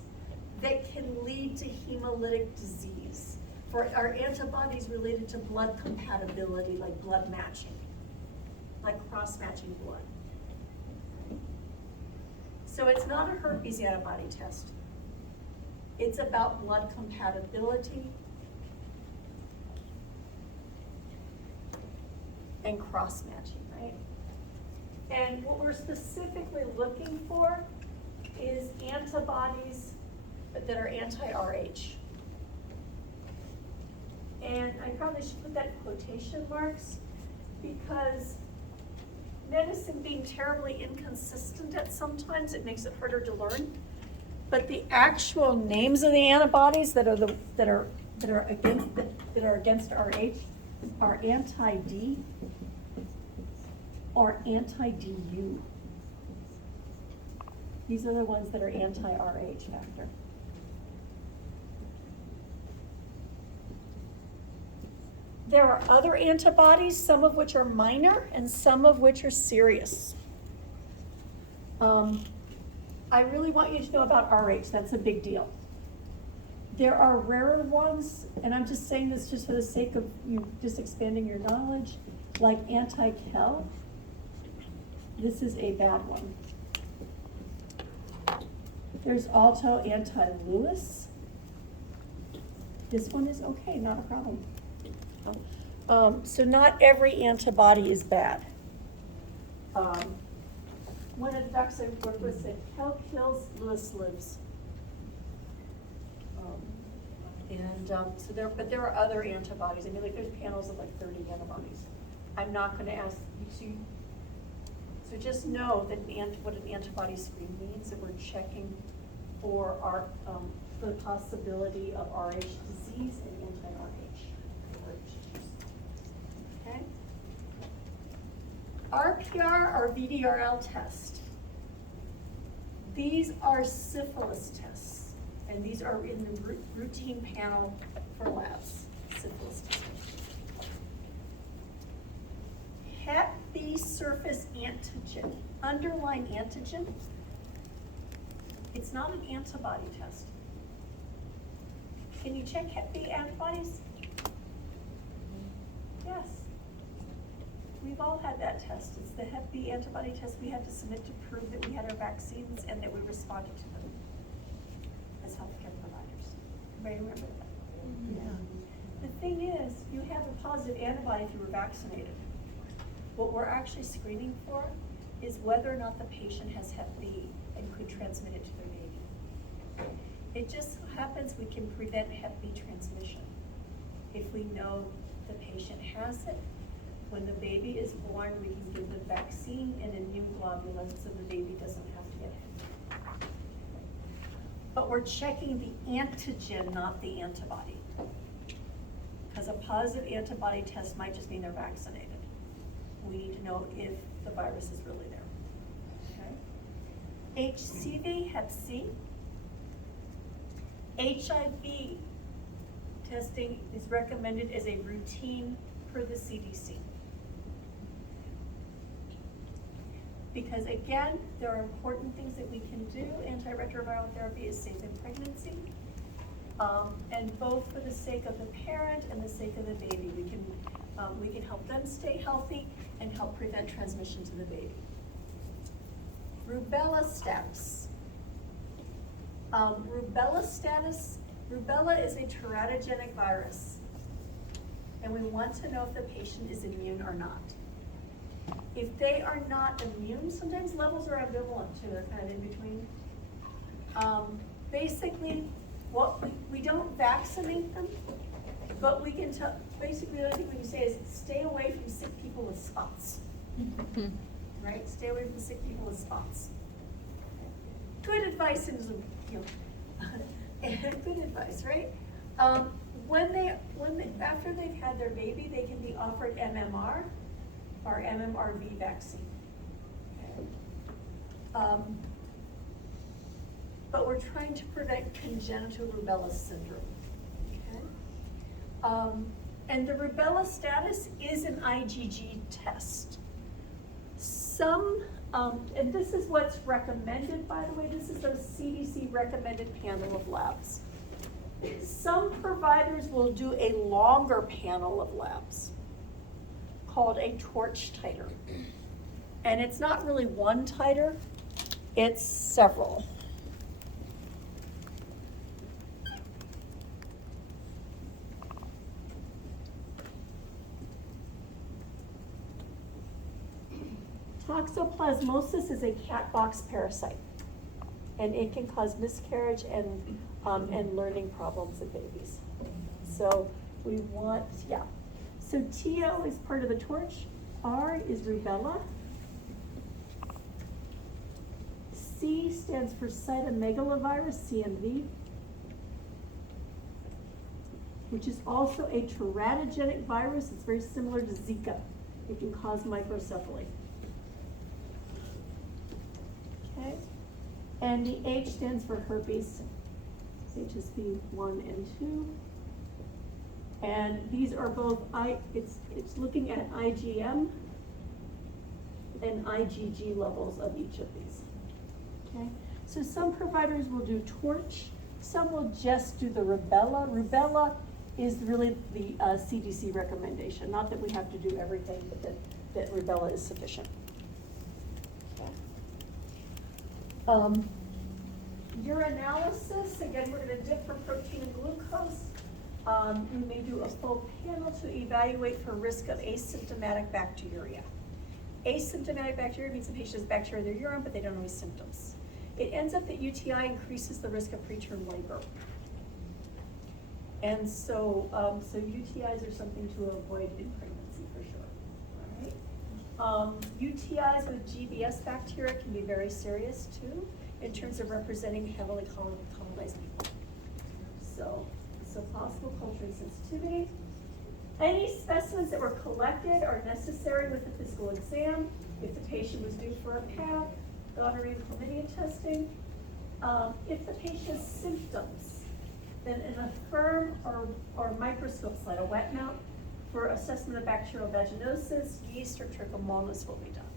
that can lead to hemolytic disease, for our antibodies related to blood compatibility, like blood matching, like cross-matching blood. So it's not a herpes antibody test. It's about blood compatibility and cross-matching, right? And what we're specifically looking for is antibodies that are anti-RH. And I probably should put that in quotation marks because medicine being terribly inconsistent at sometimes, it makes it harder to learn. But the actual names of the antibodies that are against RH are anti-D or anti-DU. These are the ones that are anti-RH factor. There are other antibodies, some of which are minor and some of which are serious. I really want you to know about RH, that's a big deal. There are rarer ones, and I'm just saying this just for the sake of you just expanding your knowledge, like anti-Kel. This is a bad one. There's also anti-Lewis. This one is okay, not a problem. So not every antibody is bad. One of the docs I worked with said, Kel kills, Lewis lives. But there are other antibodies. I mean, like there's panels of like 30 antibodies. I'm not gonna ask you to, so just know that what an antibody screen means, that we're checking for the possibility of RH disease and anti-RH. Okay? RPR or VDRL test. These are syphilis tests, and these are in the routine panel for labs, syphilis testing. Hep B surface antigen, underlying antigen, it's not an antibody test. Can you check Hep B antibodies? Yes. We've all had that test. It's the Hep B antibody test we had to submit to prove that we had our vaccines and that we responded to them as healthcare providers. Everybody remember that? Yeah. The thing is, you have a positive antibody if you were vaccinated. What we're actually screening for is whether or not the patient has Hep B and could transmit it to their baby. It just so happens we can prevent Hep B transmission if we know the patient has it. When the baby is born, we can give the vaccine and immune globulin so the baby doesn't have to get it. But we're checking the antigen, not the antibody. Because a positive antibody test might just mean they're vaccinated. We need to know if the virus is really there. Okay? HCV, Hep C. HIV testing is recommended as a routine per the CDC. Because again, there are important things that we can do. Antiretroviral therapy is safe in pregnancy. And both for the sake of the parent and the sake of the baby, we can help them stay healthy and help prevent transmission to the baby. Rubella status. Rubella is a teratogenic virus. And we want to know if the patient is immune or not. If they are not immune, sometimes levels are ambivalent too, they're kind of in between. Basically, we don't vaccinate them, but we can tell, basically the only thing we can say is stay away from sick people with spots. Right? Stay away from sick people with spots. Good advice is, good advice, right? After they've had their baby, they can be offered MMR or MMRV vaccine. Okay. But we're trying to prevent congenital rubella syndrome. Okay. And the rubella status is an IgG test. And this is what's recommended, by the way, this is a CDC recommended panel of labs. Some providers will do a longer panel of labs called a torch titer. And it's not really one titer, It's several. Toxoplasmosis is a catbox parasite, and it can cause miscarriage and learning problems in babies. So we want, yeah. So TO is part of the torch. R is rubella. C stands for cytomegalovirus, CMV, which is also a teratogenic virus. It's very similar to Zika. It can cause microcephaly. Okay, and the H stands for herpes, HSV 1 and 2. And these are both, it's looking at IgM and IgG levels of each of these. Okay, so some providers will do torch, some will just do the rubella. Rubella is really the CDC recommendation, not that we have to do everything, but that rubella is sufficient. Okay. Urinalysis, again, we're gonna dip for protein and glucose. We may do a full panel to evaluate for risk of asymptomatic bacteria. Asymptomatic bacteria means the patient has bacteria in their urine, but they don't have any symptoms. It ends up that UTI increases the risk of preterm labor. And so, so UTIs are something to avoid in pregnancy for sure, all right? UTIs with GBS bacteria can be very serious too, in terms of representing heavily colonized people. So possible culture and sensitivity. Any specimens that were collected are necessary with the physical exam. If the patient was due for a PAP, gonorrhea and chlamydia testing. If the patient has symptoms, then an affirm or microscope slide, a wet mount for assessment of bacterial vaginosis, yeast, or trichomonas will be done.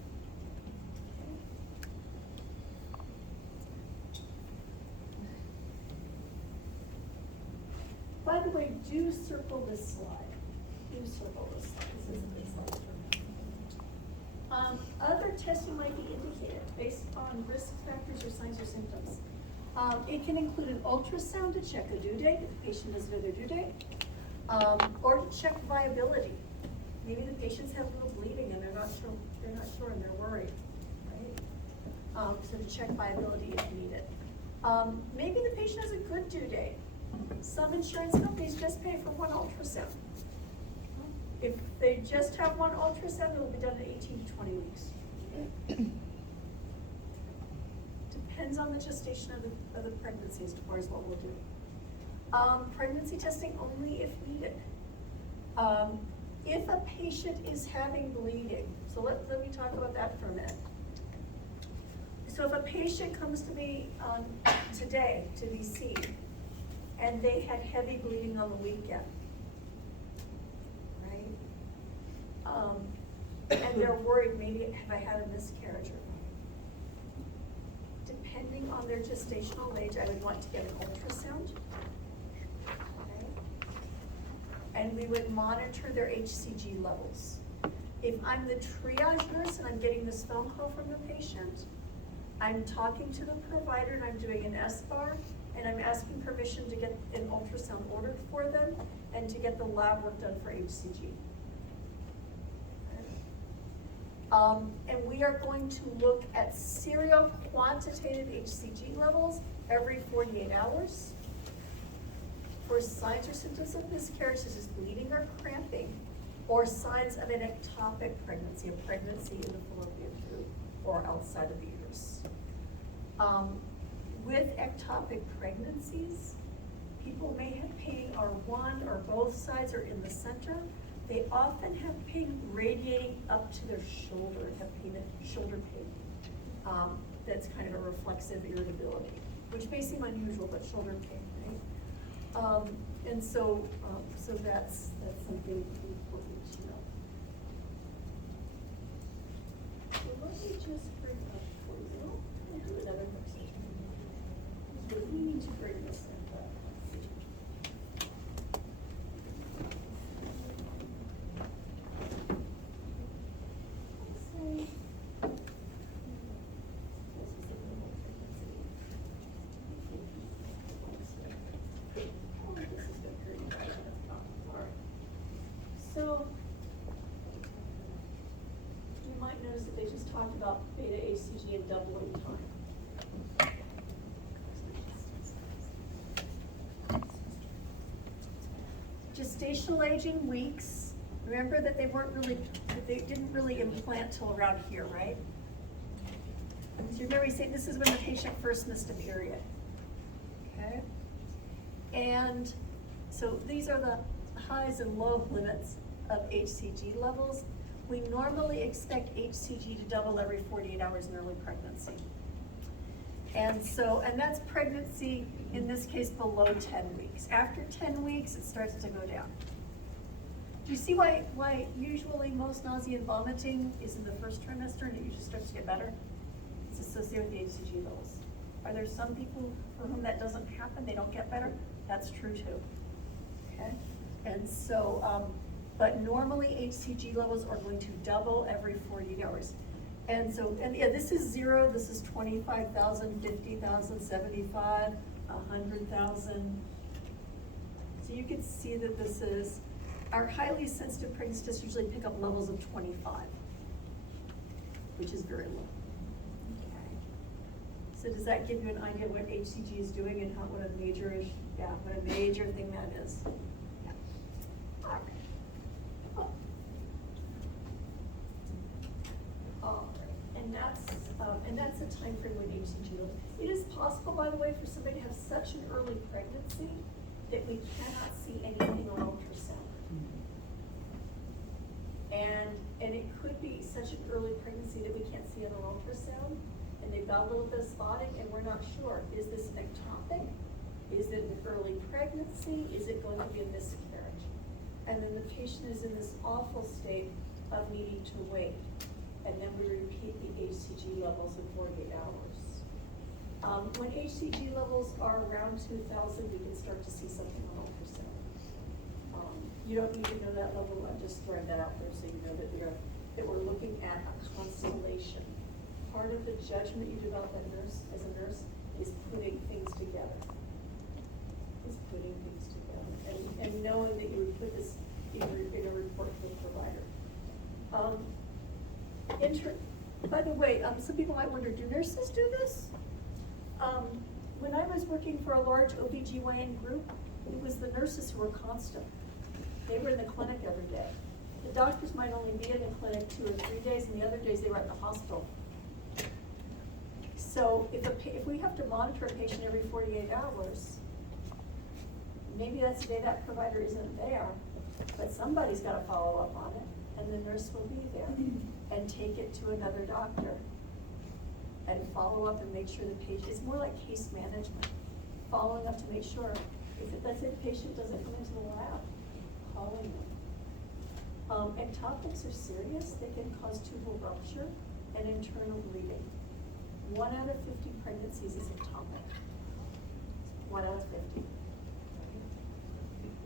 By the way, do circle this slide. Do circle this slide. This is a good slide for me. Other testing might be indicated based on risk factors or signs or symptoms. It can include an ultrasound to check a due date if the patient doesn't know their due date, or to check viability. Maybe the patients have a little bleeding and they're not sure and they're worried, right? So to check viability if needed. Maybe the patient has a good due date. Some insurance companies just pay for one ultrasound. If they just have one ultrasound, it will be done in 18 to 20 weeks. Depends on the gestation of the pregnancy as far as what we'll do. Pregnancy testing only if needed. If a patient is having bleeding, so let me talk about that for a minute. So if a patient comes to me today to be seen, and they had heavy bleeding on the weekend, right? And they're worried, maybe have I had a miscarriage or not? Depending on their gestational age, I would want to get an ultrasound. Okay? And we would monitor their HCG levels. If I'm the triage nurse and I'm getting this phone call from the patient, I'm talking to the provider and I'm doing an SBAR, and I'm asking permission to get an ultrasound ordered for them and to get the lab work done for HCG. And we are going to look at serial quantitative HCG levels every 48 hours for signs or symptoms of miscarriage, such as bleeding or cramping, or signs of an ectopic pregnancy, a pregnancy in the fallopian tube or outside of the uterus. With ectopic pregnancies, people may have pain or one or both sides or in the center. They often have pain radiating up to their shoulder, have pain, shoulder pain. That's kind of a reflexive irritability, which may seem unusual, but shoulder pain, right? And so that's something important to know. So let me just bring up for you, and do another conversation. We need to bring this in, but let's see. also, you might notice that they just talked about beta HCG and doubling time. Gestational aging weeks, remember that they weren't really, that they didn't really implant till around here, right? So remember we say this is when the patient first missed a period. Okay? And so these are the highs and low limits of HCG levels. We normally expect HCG to double every 48 hours in early pregnancy. And so, and that's pregnancy, in this case, below 10 weeks. After 10 weeks, it starts to go down. Do you see why usually most nausea and vomiting is in the first trimester and it usually starts to get better? It's associated with the HCG levels. Are there some people for whom that doesn't happen, they don't get better? That's true too, okay? And so, but normally HCG levels are going to double every 48 hours. And so, and yeah, this is 0, this is 25,000, 50,000, 75, 100,000. So you can see that this is, our highly sensitive pregnancy tests usually pick up levels of 25, which is very low. Okay. So does that give you an idea of what HCG is doing and what a major thing that is? Yeah. All right. All right, and that's a time frame with HCG level. It is possible, by the way, for somebody to have such an early pregnancy that we cannot see anything on ultrasound. And it could be such an early pregnancy that we can't see it on ultrasound, and they've got a little bit of spotting, and we're not sure. Is this an ectopic? Is it an early pregnancy? Is it going to be a miscarriage? And then the patient is in this awful state of needing to wait. And then we repeat the HCG levels in 48 hours. When HCG levels are around 2,000, we can start to see something on ultrasound. You don't need to know that level, I'm just throwing that out there so you know that we're looking at a constellation. Part of the judgment you develop as a nurse is putting things together. And knowing that you would put this in a report to the provider. By the way, some people might wonder, do nurses do this? When I was working for a large OBGYN group, it was the nurses who were constant. They were in the clinic every day. The doctors might only be in the clinic 2 or 3 days, and the other days they were at the hospital. So if we have to monitor a patient every 48 hours, maybe that's the day that provider isn't there, but somebody's got to follow up on it, and the nurse will be there and take it to another doctor and follow up and make sure the patient, it's more like case management, following up to make sure, let's say the patient doesn't come into the lab, calling them. Ectopics are serious. They can cause tubal rupture and internal bleeding. 1 out of 50 pregnancies is ectopic. 1 out of 50.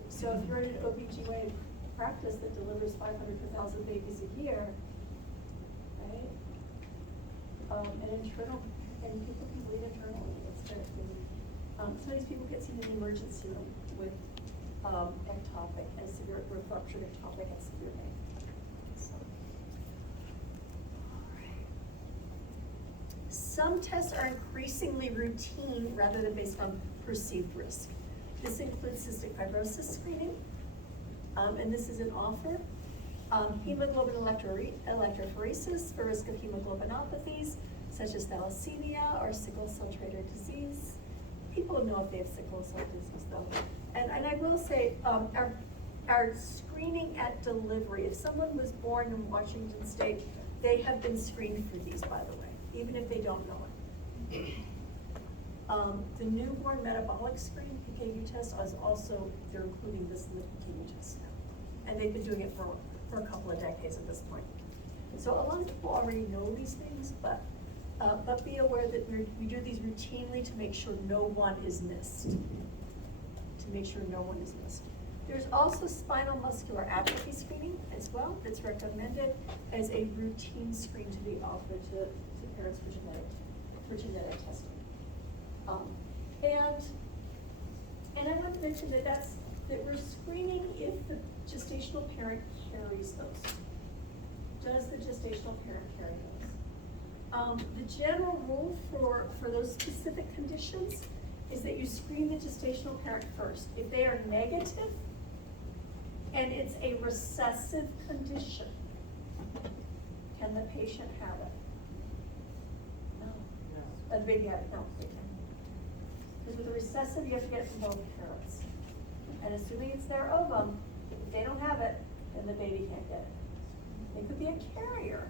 So if you're in an OBGYN practice that delivers 500 to 1,000 babies a year, right? And people can bleed internally. It's very busy. Some of these people get seen in the emergency room with ectopic and severe ruptured ectopic and severe pain. So, all right. Some tests are increasingly routine rather than based on perceived risk. This includes cystic fibrosis screening, and this is an offer. Hemoglobin electrophoresis for risk of hemoglobinopathies, such as thalassemia or sickle cell trait disease. People know if they have sickle cell disease though. And I will say, our screening at delivery, if someone was born in Washington State, they have been screened for these, by the way, even if they don't know it. The newborn metabolic screen, PKU test, is also, they're including this in the PKU test now. And they've been doing it for a couple of decades at this point. So a lot of people already know these things, but be aware that we do these routinely to make sure no one is missed. There's also spinal muscular atrophy screening as well that's recommended as a routine screen to be offered to parents for genetic testing. And I want to mention that that we're screening if the gestational parent carries those. Does the gestational parent carry those? The general rule for those specific conditions is that you screen the gestational parent first. If they are negative and it's a recessive condition, can the patient have it? No. The baby have it? No, they can't. Because with the recessive, you have to get it from both parents. And assuming it's their ovum, if they don't have it, then the baby can't get it. They could be a carrier.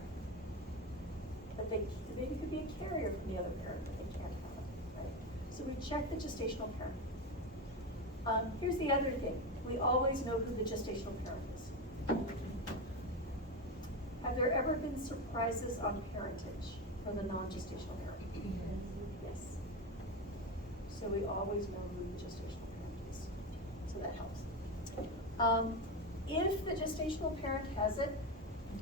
But the baby could be a carrier from the other parent, but they can't have it, right? So we check the gestational parent. Here's the other thing. We always know who the gestational parent is. Have there ever been surprises on parentage for the non-gestational parent? Yes. So we always know who the gestational parent is. So that helps. If the gestational parent has it,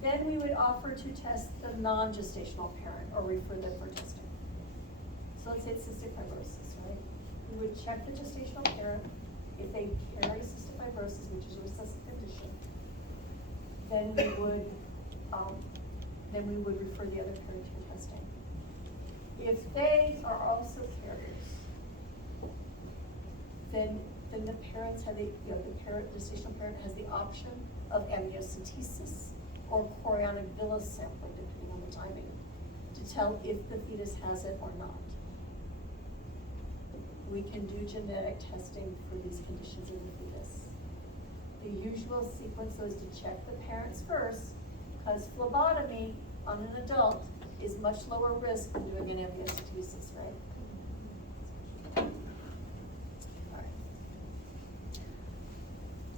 then we would offer to test the non-gestational parent or refer them for testing. So let's say it's cystic fibrosis, right? We would check the gestational parent. If they carry cystic fibrosis, which is a recessive condition, then we would refer the other parent for testing. If they are also carriers, then the parents have the gestational parent has the option of amniocentesis or chorionic villus sampling, depending on the timing, to tell if the fetus has it or not. We can do genetic testing for these conditions in the fetus. The usual sequence is to check the parents first, because phlebotomy on an adult is much lower risk than doing an amniocentesis, right?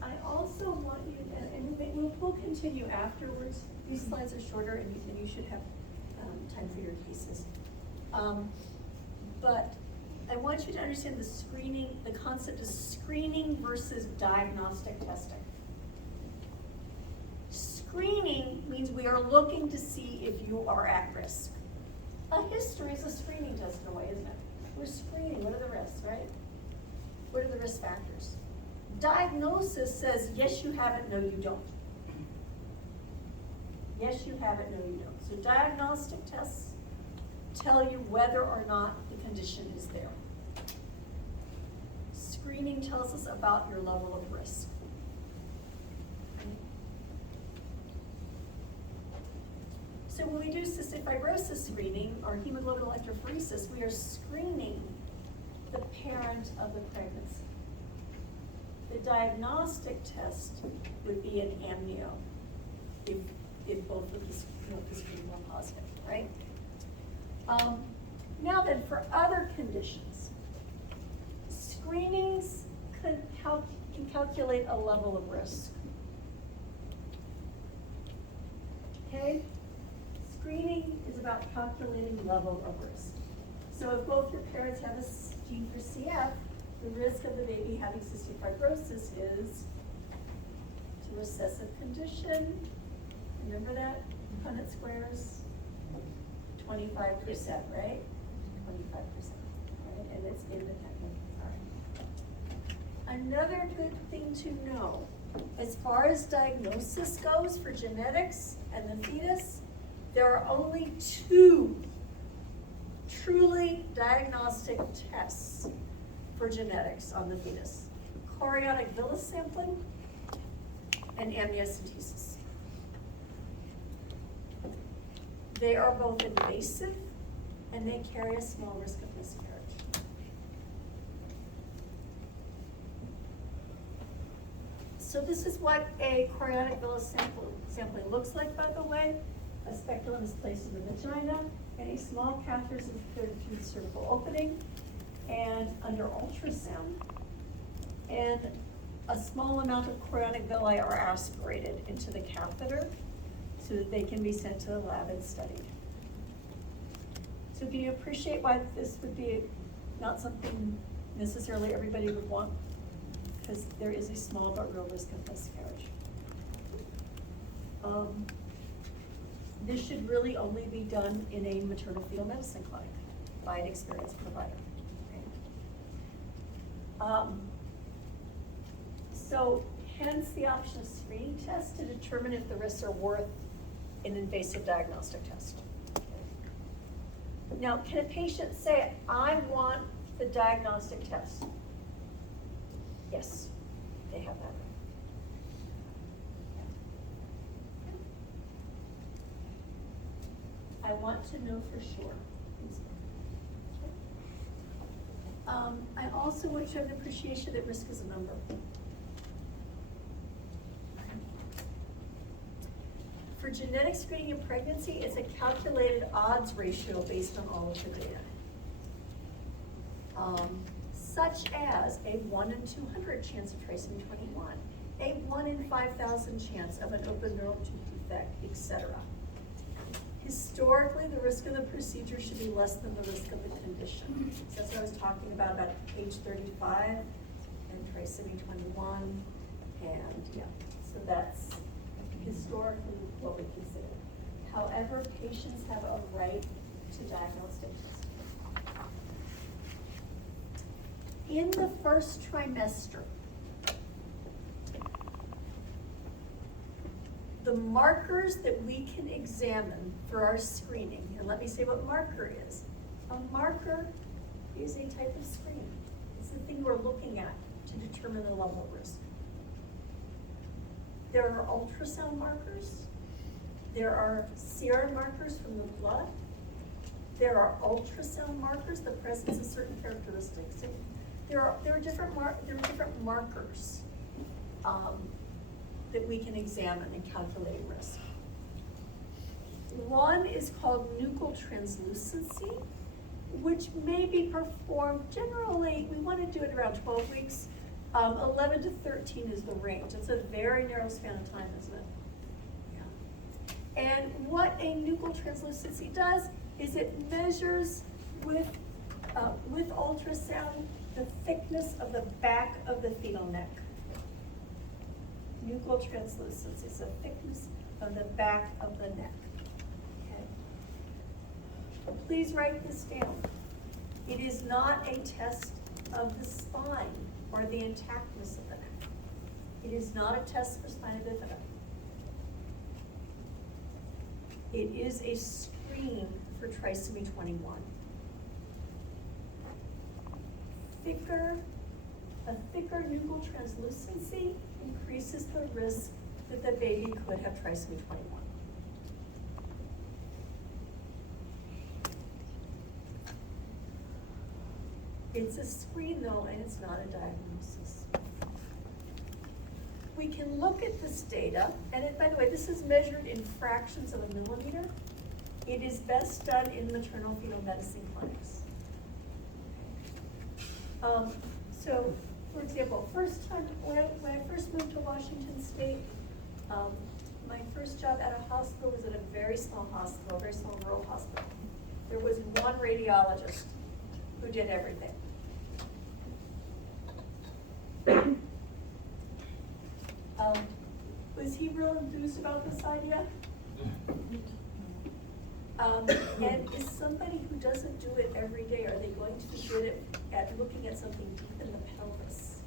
I also want you, and we'll continue afterwards. These slides are shorter, and you should have time for your cases. But I want you to understand the concept of screening versus diagnostic testing. Screening means we are looking to see if you are at risk. A history is a screening test in a way, isn't it? We're screening, what are the risks, right? What are the risk factors? Diagnosis says, yes, you have it, no, you don't. Yes, you have it, no, you don't. So diagnostic tests tell you whether or not the condition is there. Screening tells us about your level of risk. So when we do cystic fibrosis screening or hemoglobin electrophoresis, we are screening the parent of the pregnancy. The diagnostic test would be an amnio if both of the screening were positive, right? Now then, for other conditions, screenings can calculate a level of risk. Okay? Screening is about calculating level of risk. So if both your parents have a gene for CF, the risk of the baby having cystic fibrosis is it's a recessive condition. Remember that? Punnett squares, 25%, right? 25%, right? And it's independent. All right. Another good thing to know, as far as diagnosis goes for genetics and the fetus, there are only 2 truly diagnostic tests for genetics on the fetus: chorionic villus sampling and amniocentesis. They are both invasive and they carry a small risk of miscarriage. So this is what a chorionic villus sampling looks like, by the way. A speculum is placed in the vagina and a small catheter is inserted through the cervical opening and under ultrasound. And a small amount of chorionic villi are aspirated into the catheter so that they can be sent to the lab and studied. So do you appreciate why this would be not something necessarily everybody would want? Because there is a small but real risk of miscarriage. This should really only be done in a maternal fetal medicine clinic by an experienced provider. So hence the option of screening tests to determine if the risks are worth an invasive diagnostic test. Now, can a patient say, I want the diagnostic test? Yes, they have that right. I want to know for sure. I also want you to have an appreciation that risk is a number. For genetic screening in pregnancy, it's a calculated odds ratio based on all of the data. Such as a 1 in 200 chance of trisomy 21, a 1 in 5,000 chance of an open neural tooth defect, etc. Historically, the risk of the procedure should be less than the risk of the condition. So that's what I was talking about age 35 and trisomy 21, and yeah, so that's historically what we consider. However, patients have a right to diagnostic testing. In the first trimester, the markers that we can examine for our screening, and let me say what marker is. A marker is a type of screen. It's the thing we're looking at to determine the level of risk. There are ultrasound markers. There are serum markers from the blood. There are ultrasound markers, the presence of certain characteristics. There are different markers that we can examine in calculating risk. One is called nuchal translucency, which may be performed generally, we want to do it around 12 weeks. 11 to 13 is the range. It's a very narrow span of time, isn't it? Yeah. And what a nuchal translucency does is it measures with ultrasound the thickness of the back of the fetal neck. Nuchal translucency is the thickness of the back of the neck. Okay. Please write this down. It is not a test of the spine or the intactness of the neck. It is not a test for spina bifida. It is a screen for trisomy 21. A thicker nuchal translucency increases the risk that the baby could have trisomy 21. It's a screen though, and it's not a diagnosis. We can look at this data, and by the way, this is measured in fractions of a millimeter. It is best done in maternal fetal medicine clinics. So, for example, first time, when I first moved to Washington State, my first job at a hospital was at a very small hospital, a very small rural hospital. There was one radiologist who did everything. Was he real enthused about this idea? And is somebody who doesn't do it every day, are they going to be good at looking at something deep in the pelvis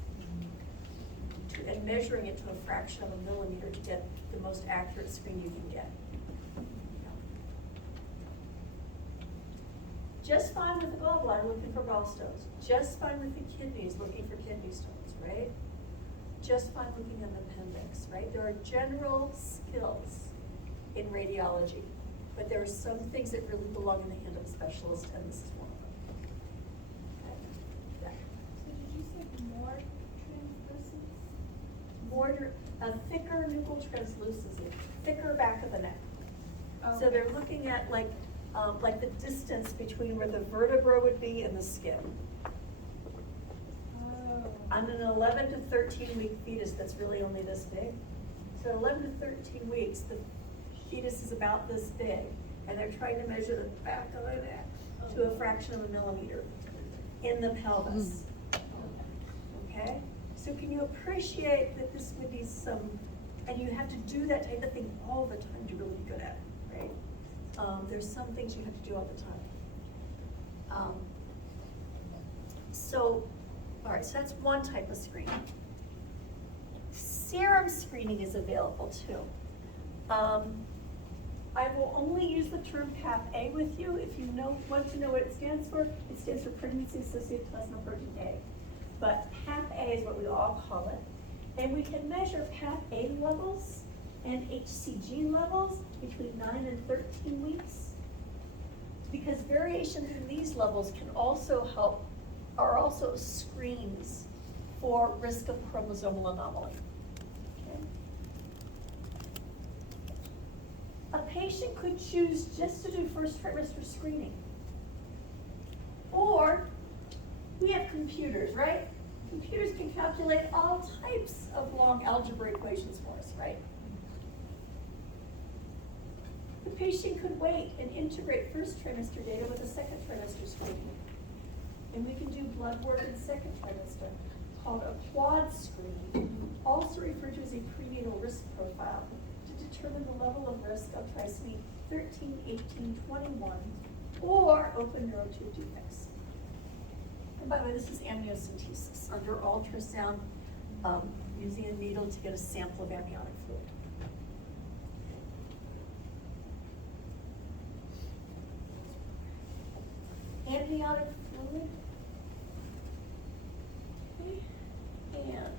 and measuring it to a fraction of a millimeter to get the most accurate screen you can get? Just fine with the gallbladder looking for gallstones. Just fine with the kidneys looking for kidney stones, right? Just fine looking at the appendix, right? There are general skills in radiology, but there are some things that really belong in the hand of a specialist, and this is one of them. Okay. Yeah. So did you say more translucent? A thicker nuchal translucency, thicker back of the neck. Oh, So they're looking at like the distance between where the vertebra would be and the skin. Oh. On an 11 to 13 week fetus that's really only this big. So 11 to 13 weeks, the fetus is about this big, and they're trying to measure the back of the neck to a fraction of a millimeter in the pelvis. Okay? So can you appreciate that this would be and you have to do that type of thing all the time to really be good at it, right? There's some things you have to do all the time. All right, so that's one type of screen. serum screening is available too. I will only use the term PAP-A with you. If you want to know what it stands for Pregnancy Associated Plasma Protein A. But PAP-A is what we all call it. And we can measure PAP-A levels and HCG levels between 9 and 13 weeks. Because variations in these levels can also are also screens for risk of chromosomal anomaly. Okay? A patient could choose just to do first trimester screening. Or we have computers, right? Computers can calculate all types of long algebra equations for us, right? The patient could wait and integrate first trimester data with a second trimester screening. And we can do blood work in second trimester called a quad screening, also referred to as a prenatal risk profile, to determine the level of risk of trisomy 13, 18, 21, or open neurotube defects. And by the way, this is amniocentesis under ultrasound, using a needle to get a sample of amniotic fluid. Amniotic fluid. Okay. And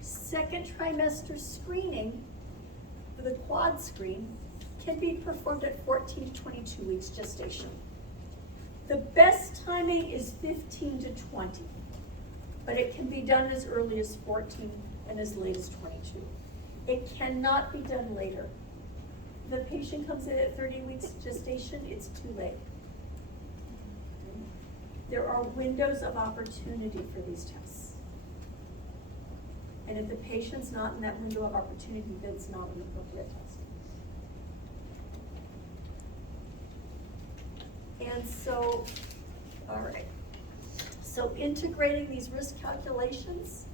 second trimester screening for the quad screen can be performed at 14 to 22 weeks gestation. The best timing is 15 to 20, but it can be done as early as 14 and as late as 22. It cannot be done later. If the patient comes in at 30 weeks gestation, it's too late. There are windows of opportunity for these tests. And if the patient's not in that window of opportunity, then it's not an appropriate test. And so, all right. So integrating these risk calculations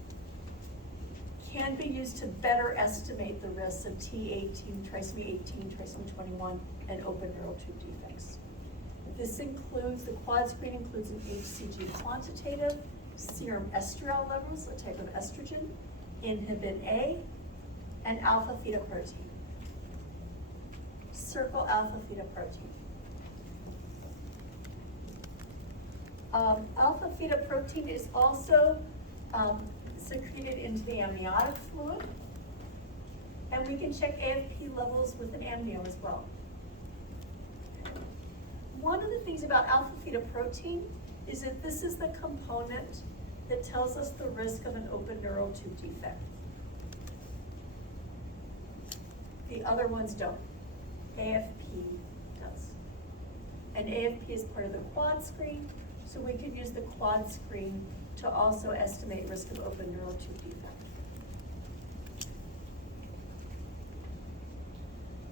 can be used to better estimate the risks of T18, trisomy 18, trisomy 21, and open neurotube defects. This includes, the quad screen includes an HCG quantitative, serum estriol levels, a type of estrogen, inhibin A, and alpha fetoprotein. Circle alpha fetoprotein. Alpha fetoprotein is also secreted into the amniotic fluid, and we can check AFP levels with an amnio as well. One of the things about alpha fetoprotein is that this is the component that tells us the risk of an open neurotube defect. The other ones don't. AFP does. And AFP is part of the quad screen, so we could use the quad screen to also estimate risk of open neurotube defect.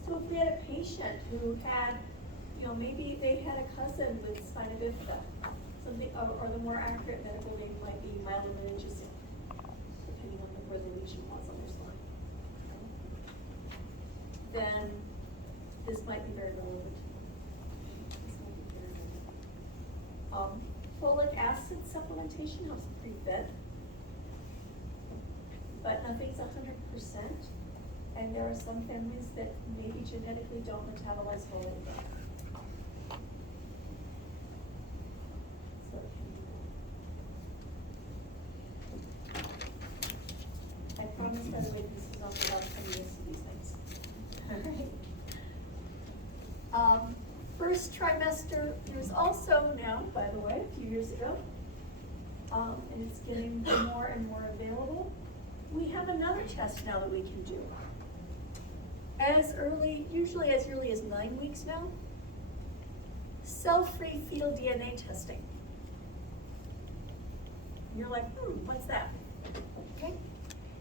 So if we had a patient who had, maybe they had a cousin with spina bifida, something, or the more accurate medical name might be myelomeningocele, depending on where the lesion was on their spine. Then this might be very relevant. Folic acid supplementation helps prevent, but nothing's 100%. And there are some families that maybe genetically don't metabolize folate. So I promise, by the way, this is not the last time you see these things. All right. First trimester, there's also now, by the way, a few years ago, and it's getting more and more available. We have another test now that we can do. Usually as early as 9 weeks now, cell-free fetal DNA testing. And you're like, what's that? Okay.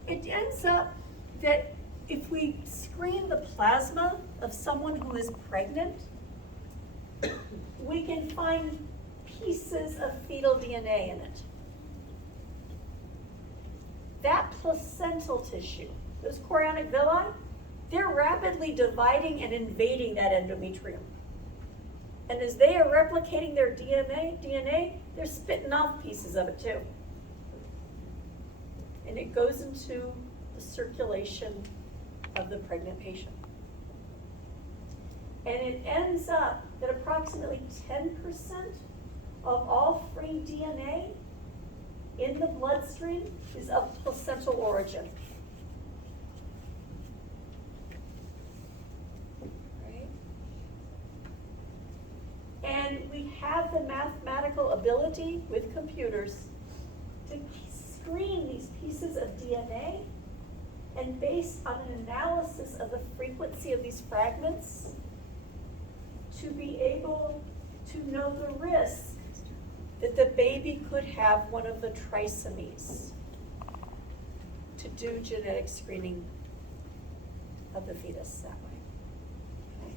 It ends up that if we screen the plasma of someone who is pregnant, we can find pieces of fetal DNA in it. That placental tissue, those chorionic villi, they're rapidly dividing and invading that endometrium. And as they are replicating their DNA, they're spitting off pieces of it too. and it goes into the circulation of the pregnant patient. And it ends up that approximately 10% of all free DNA in the bloodstream is of placental origin. Right? And we have the mathematical ability with computers to screen these pieces of DNA, and based on an analysis of the frequency of these fragments, to be able to know the risk that the baby could have one of the trisomies, to do genetic screening of the fetus that way. Okay.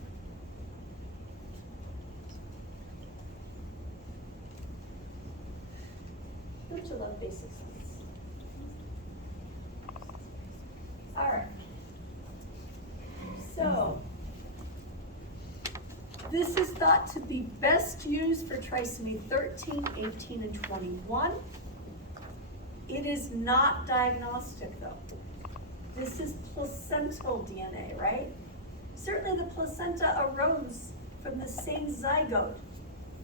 Don't you love basic science? All right. So, this is thought to be best used for trisomy 13, 18, and 21. It is not diagnostic though. This is placental DNA, right? Certainly the placenta arose from the same zygote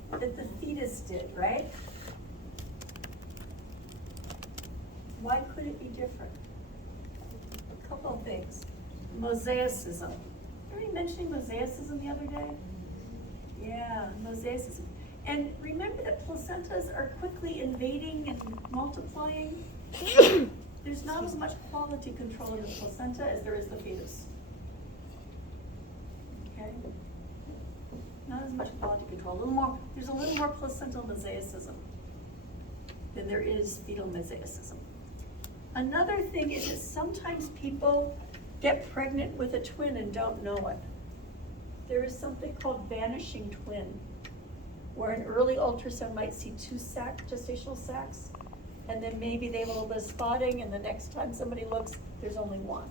that the fetus did, right? Why could it be different? A couple of things. Mosaicism. Remember me mentioning mosaicism the other day? Yeah, mosaicism. And remember that placentas are quickly invading and multiplying? There's not as much quality control of the placenta as there is the fetus. Okay? Not as much quality control. There's a little more placental mosaicism than there is fetal mosaicism. Another thing is that sometimes people get pregnant with a twin and don't know it. There is something called vanishing twin, where an early ultrasound might see 2 gestational sacs, and then maybe they have a little bit of spotting, and the next time somebody looks, there's only 1.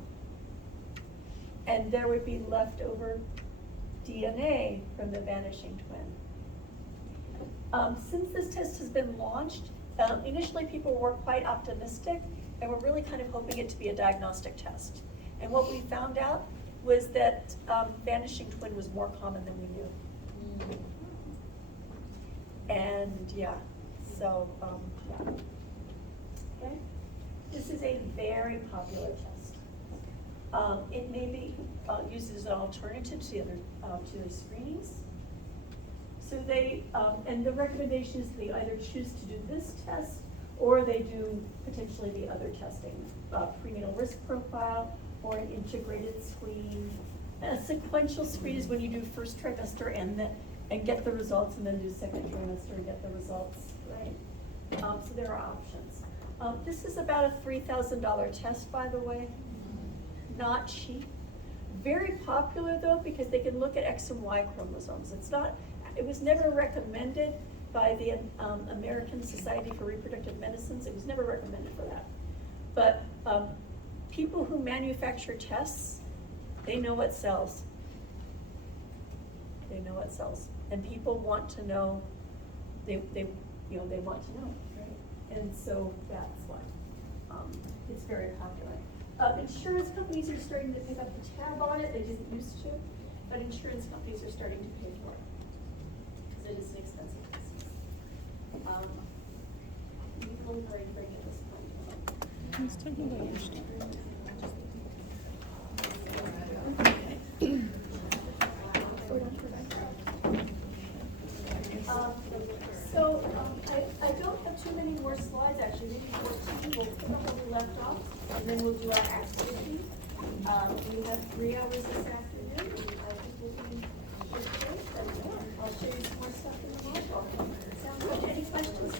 And there would be leftover DNA from the vanishing twin. Since this test has been launched, initially people were quite optimistic, and were really kind of hoping it to be a diagnostic test. And what we found out was that vanishing twin was more common than we knew. And yeah, so, yeah. Okay? This is a very popular test. It may be used as an alternative to the screenings. So they, and the recommendation is they either choose to do this test or they do potentially the other testing, prenatal risk profile or an integrated screen. And a sequential screen is when you do first trimester and get the results, and then do second trimester and get the results, right? So there are options. This is about a $3,000 test, by the way. Not cheap. Very popular though, because they can look at X and Y chromosomes. It was never recommended by the American Society for Reproductive Medicines. It was never recommended for that. But people who manufacture tests, they know what sells. They know what sells. And people want to know, they want to know, right? And so that's why it's very popular. Insurance companies are starting to pick up the tab on it. They didn't used to, but insurance companies are starting to pay for it because it is an expensive test. Legally very big at this point. Who's talking about your I don't have too many more slides actually, maybe 14. We'll pick up where we left off, and then we'll do our activity. We have 3 hours this afternoon, and I think we'll be good. I'll show you some more stuff in the module. Sounds good. Any questions?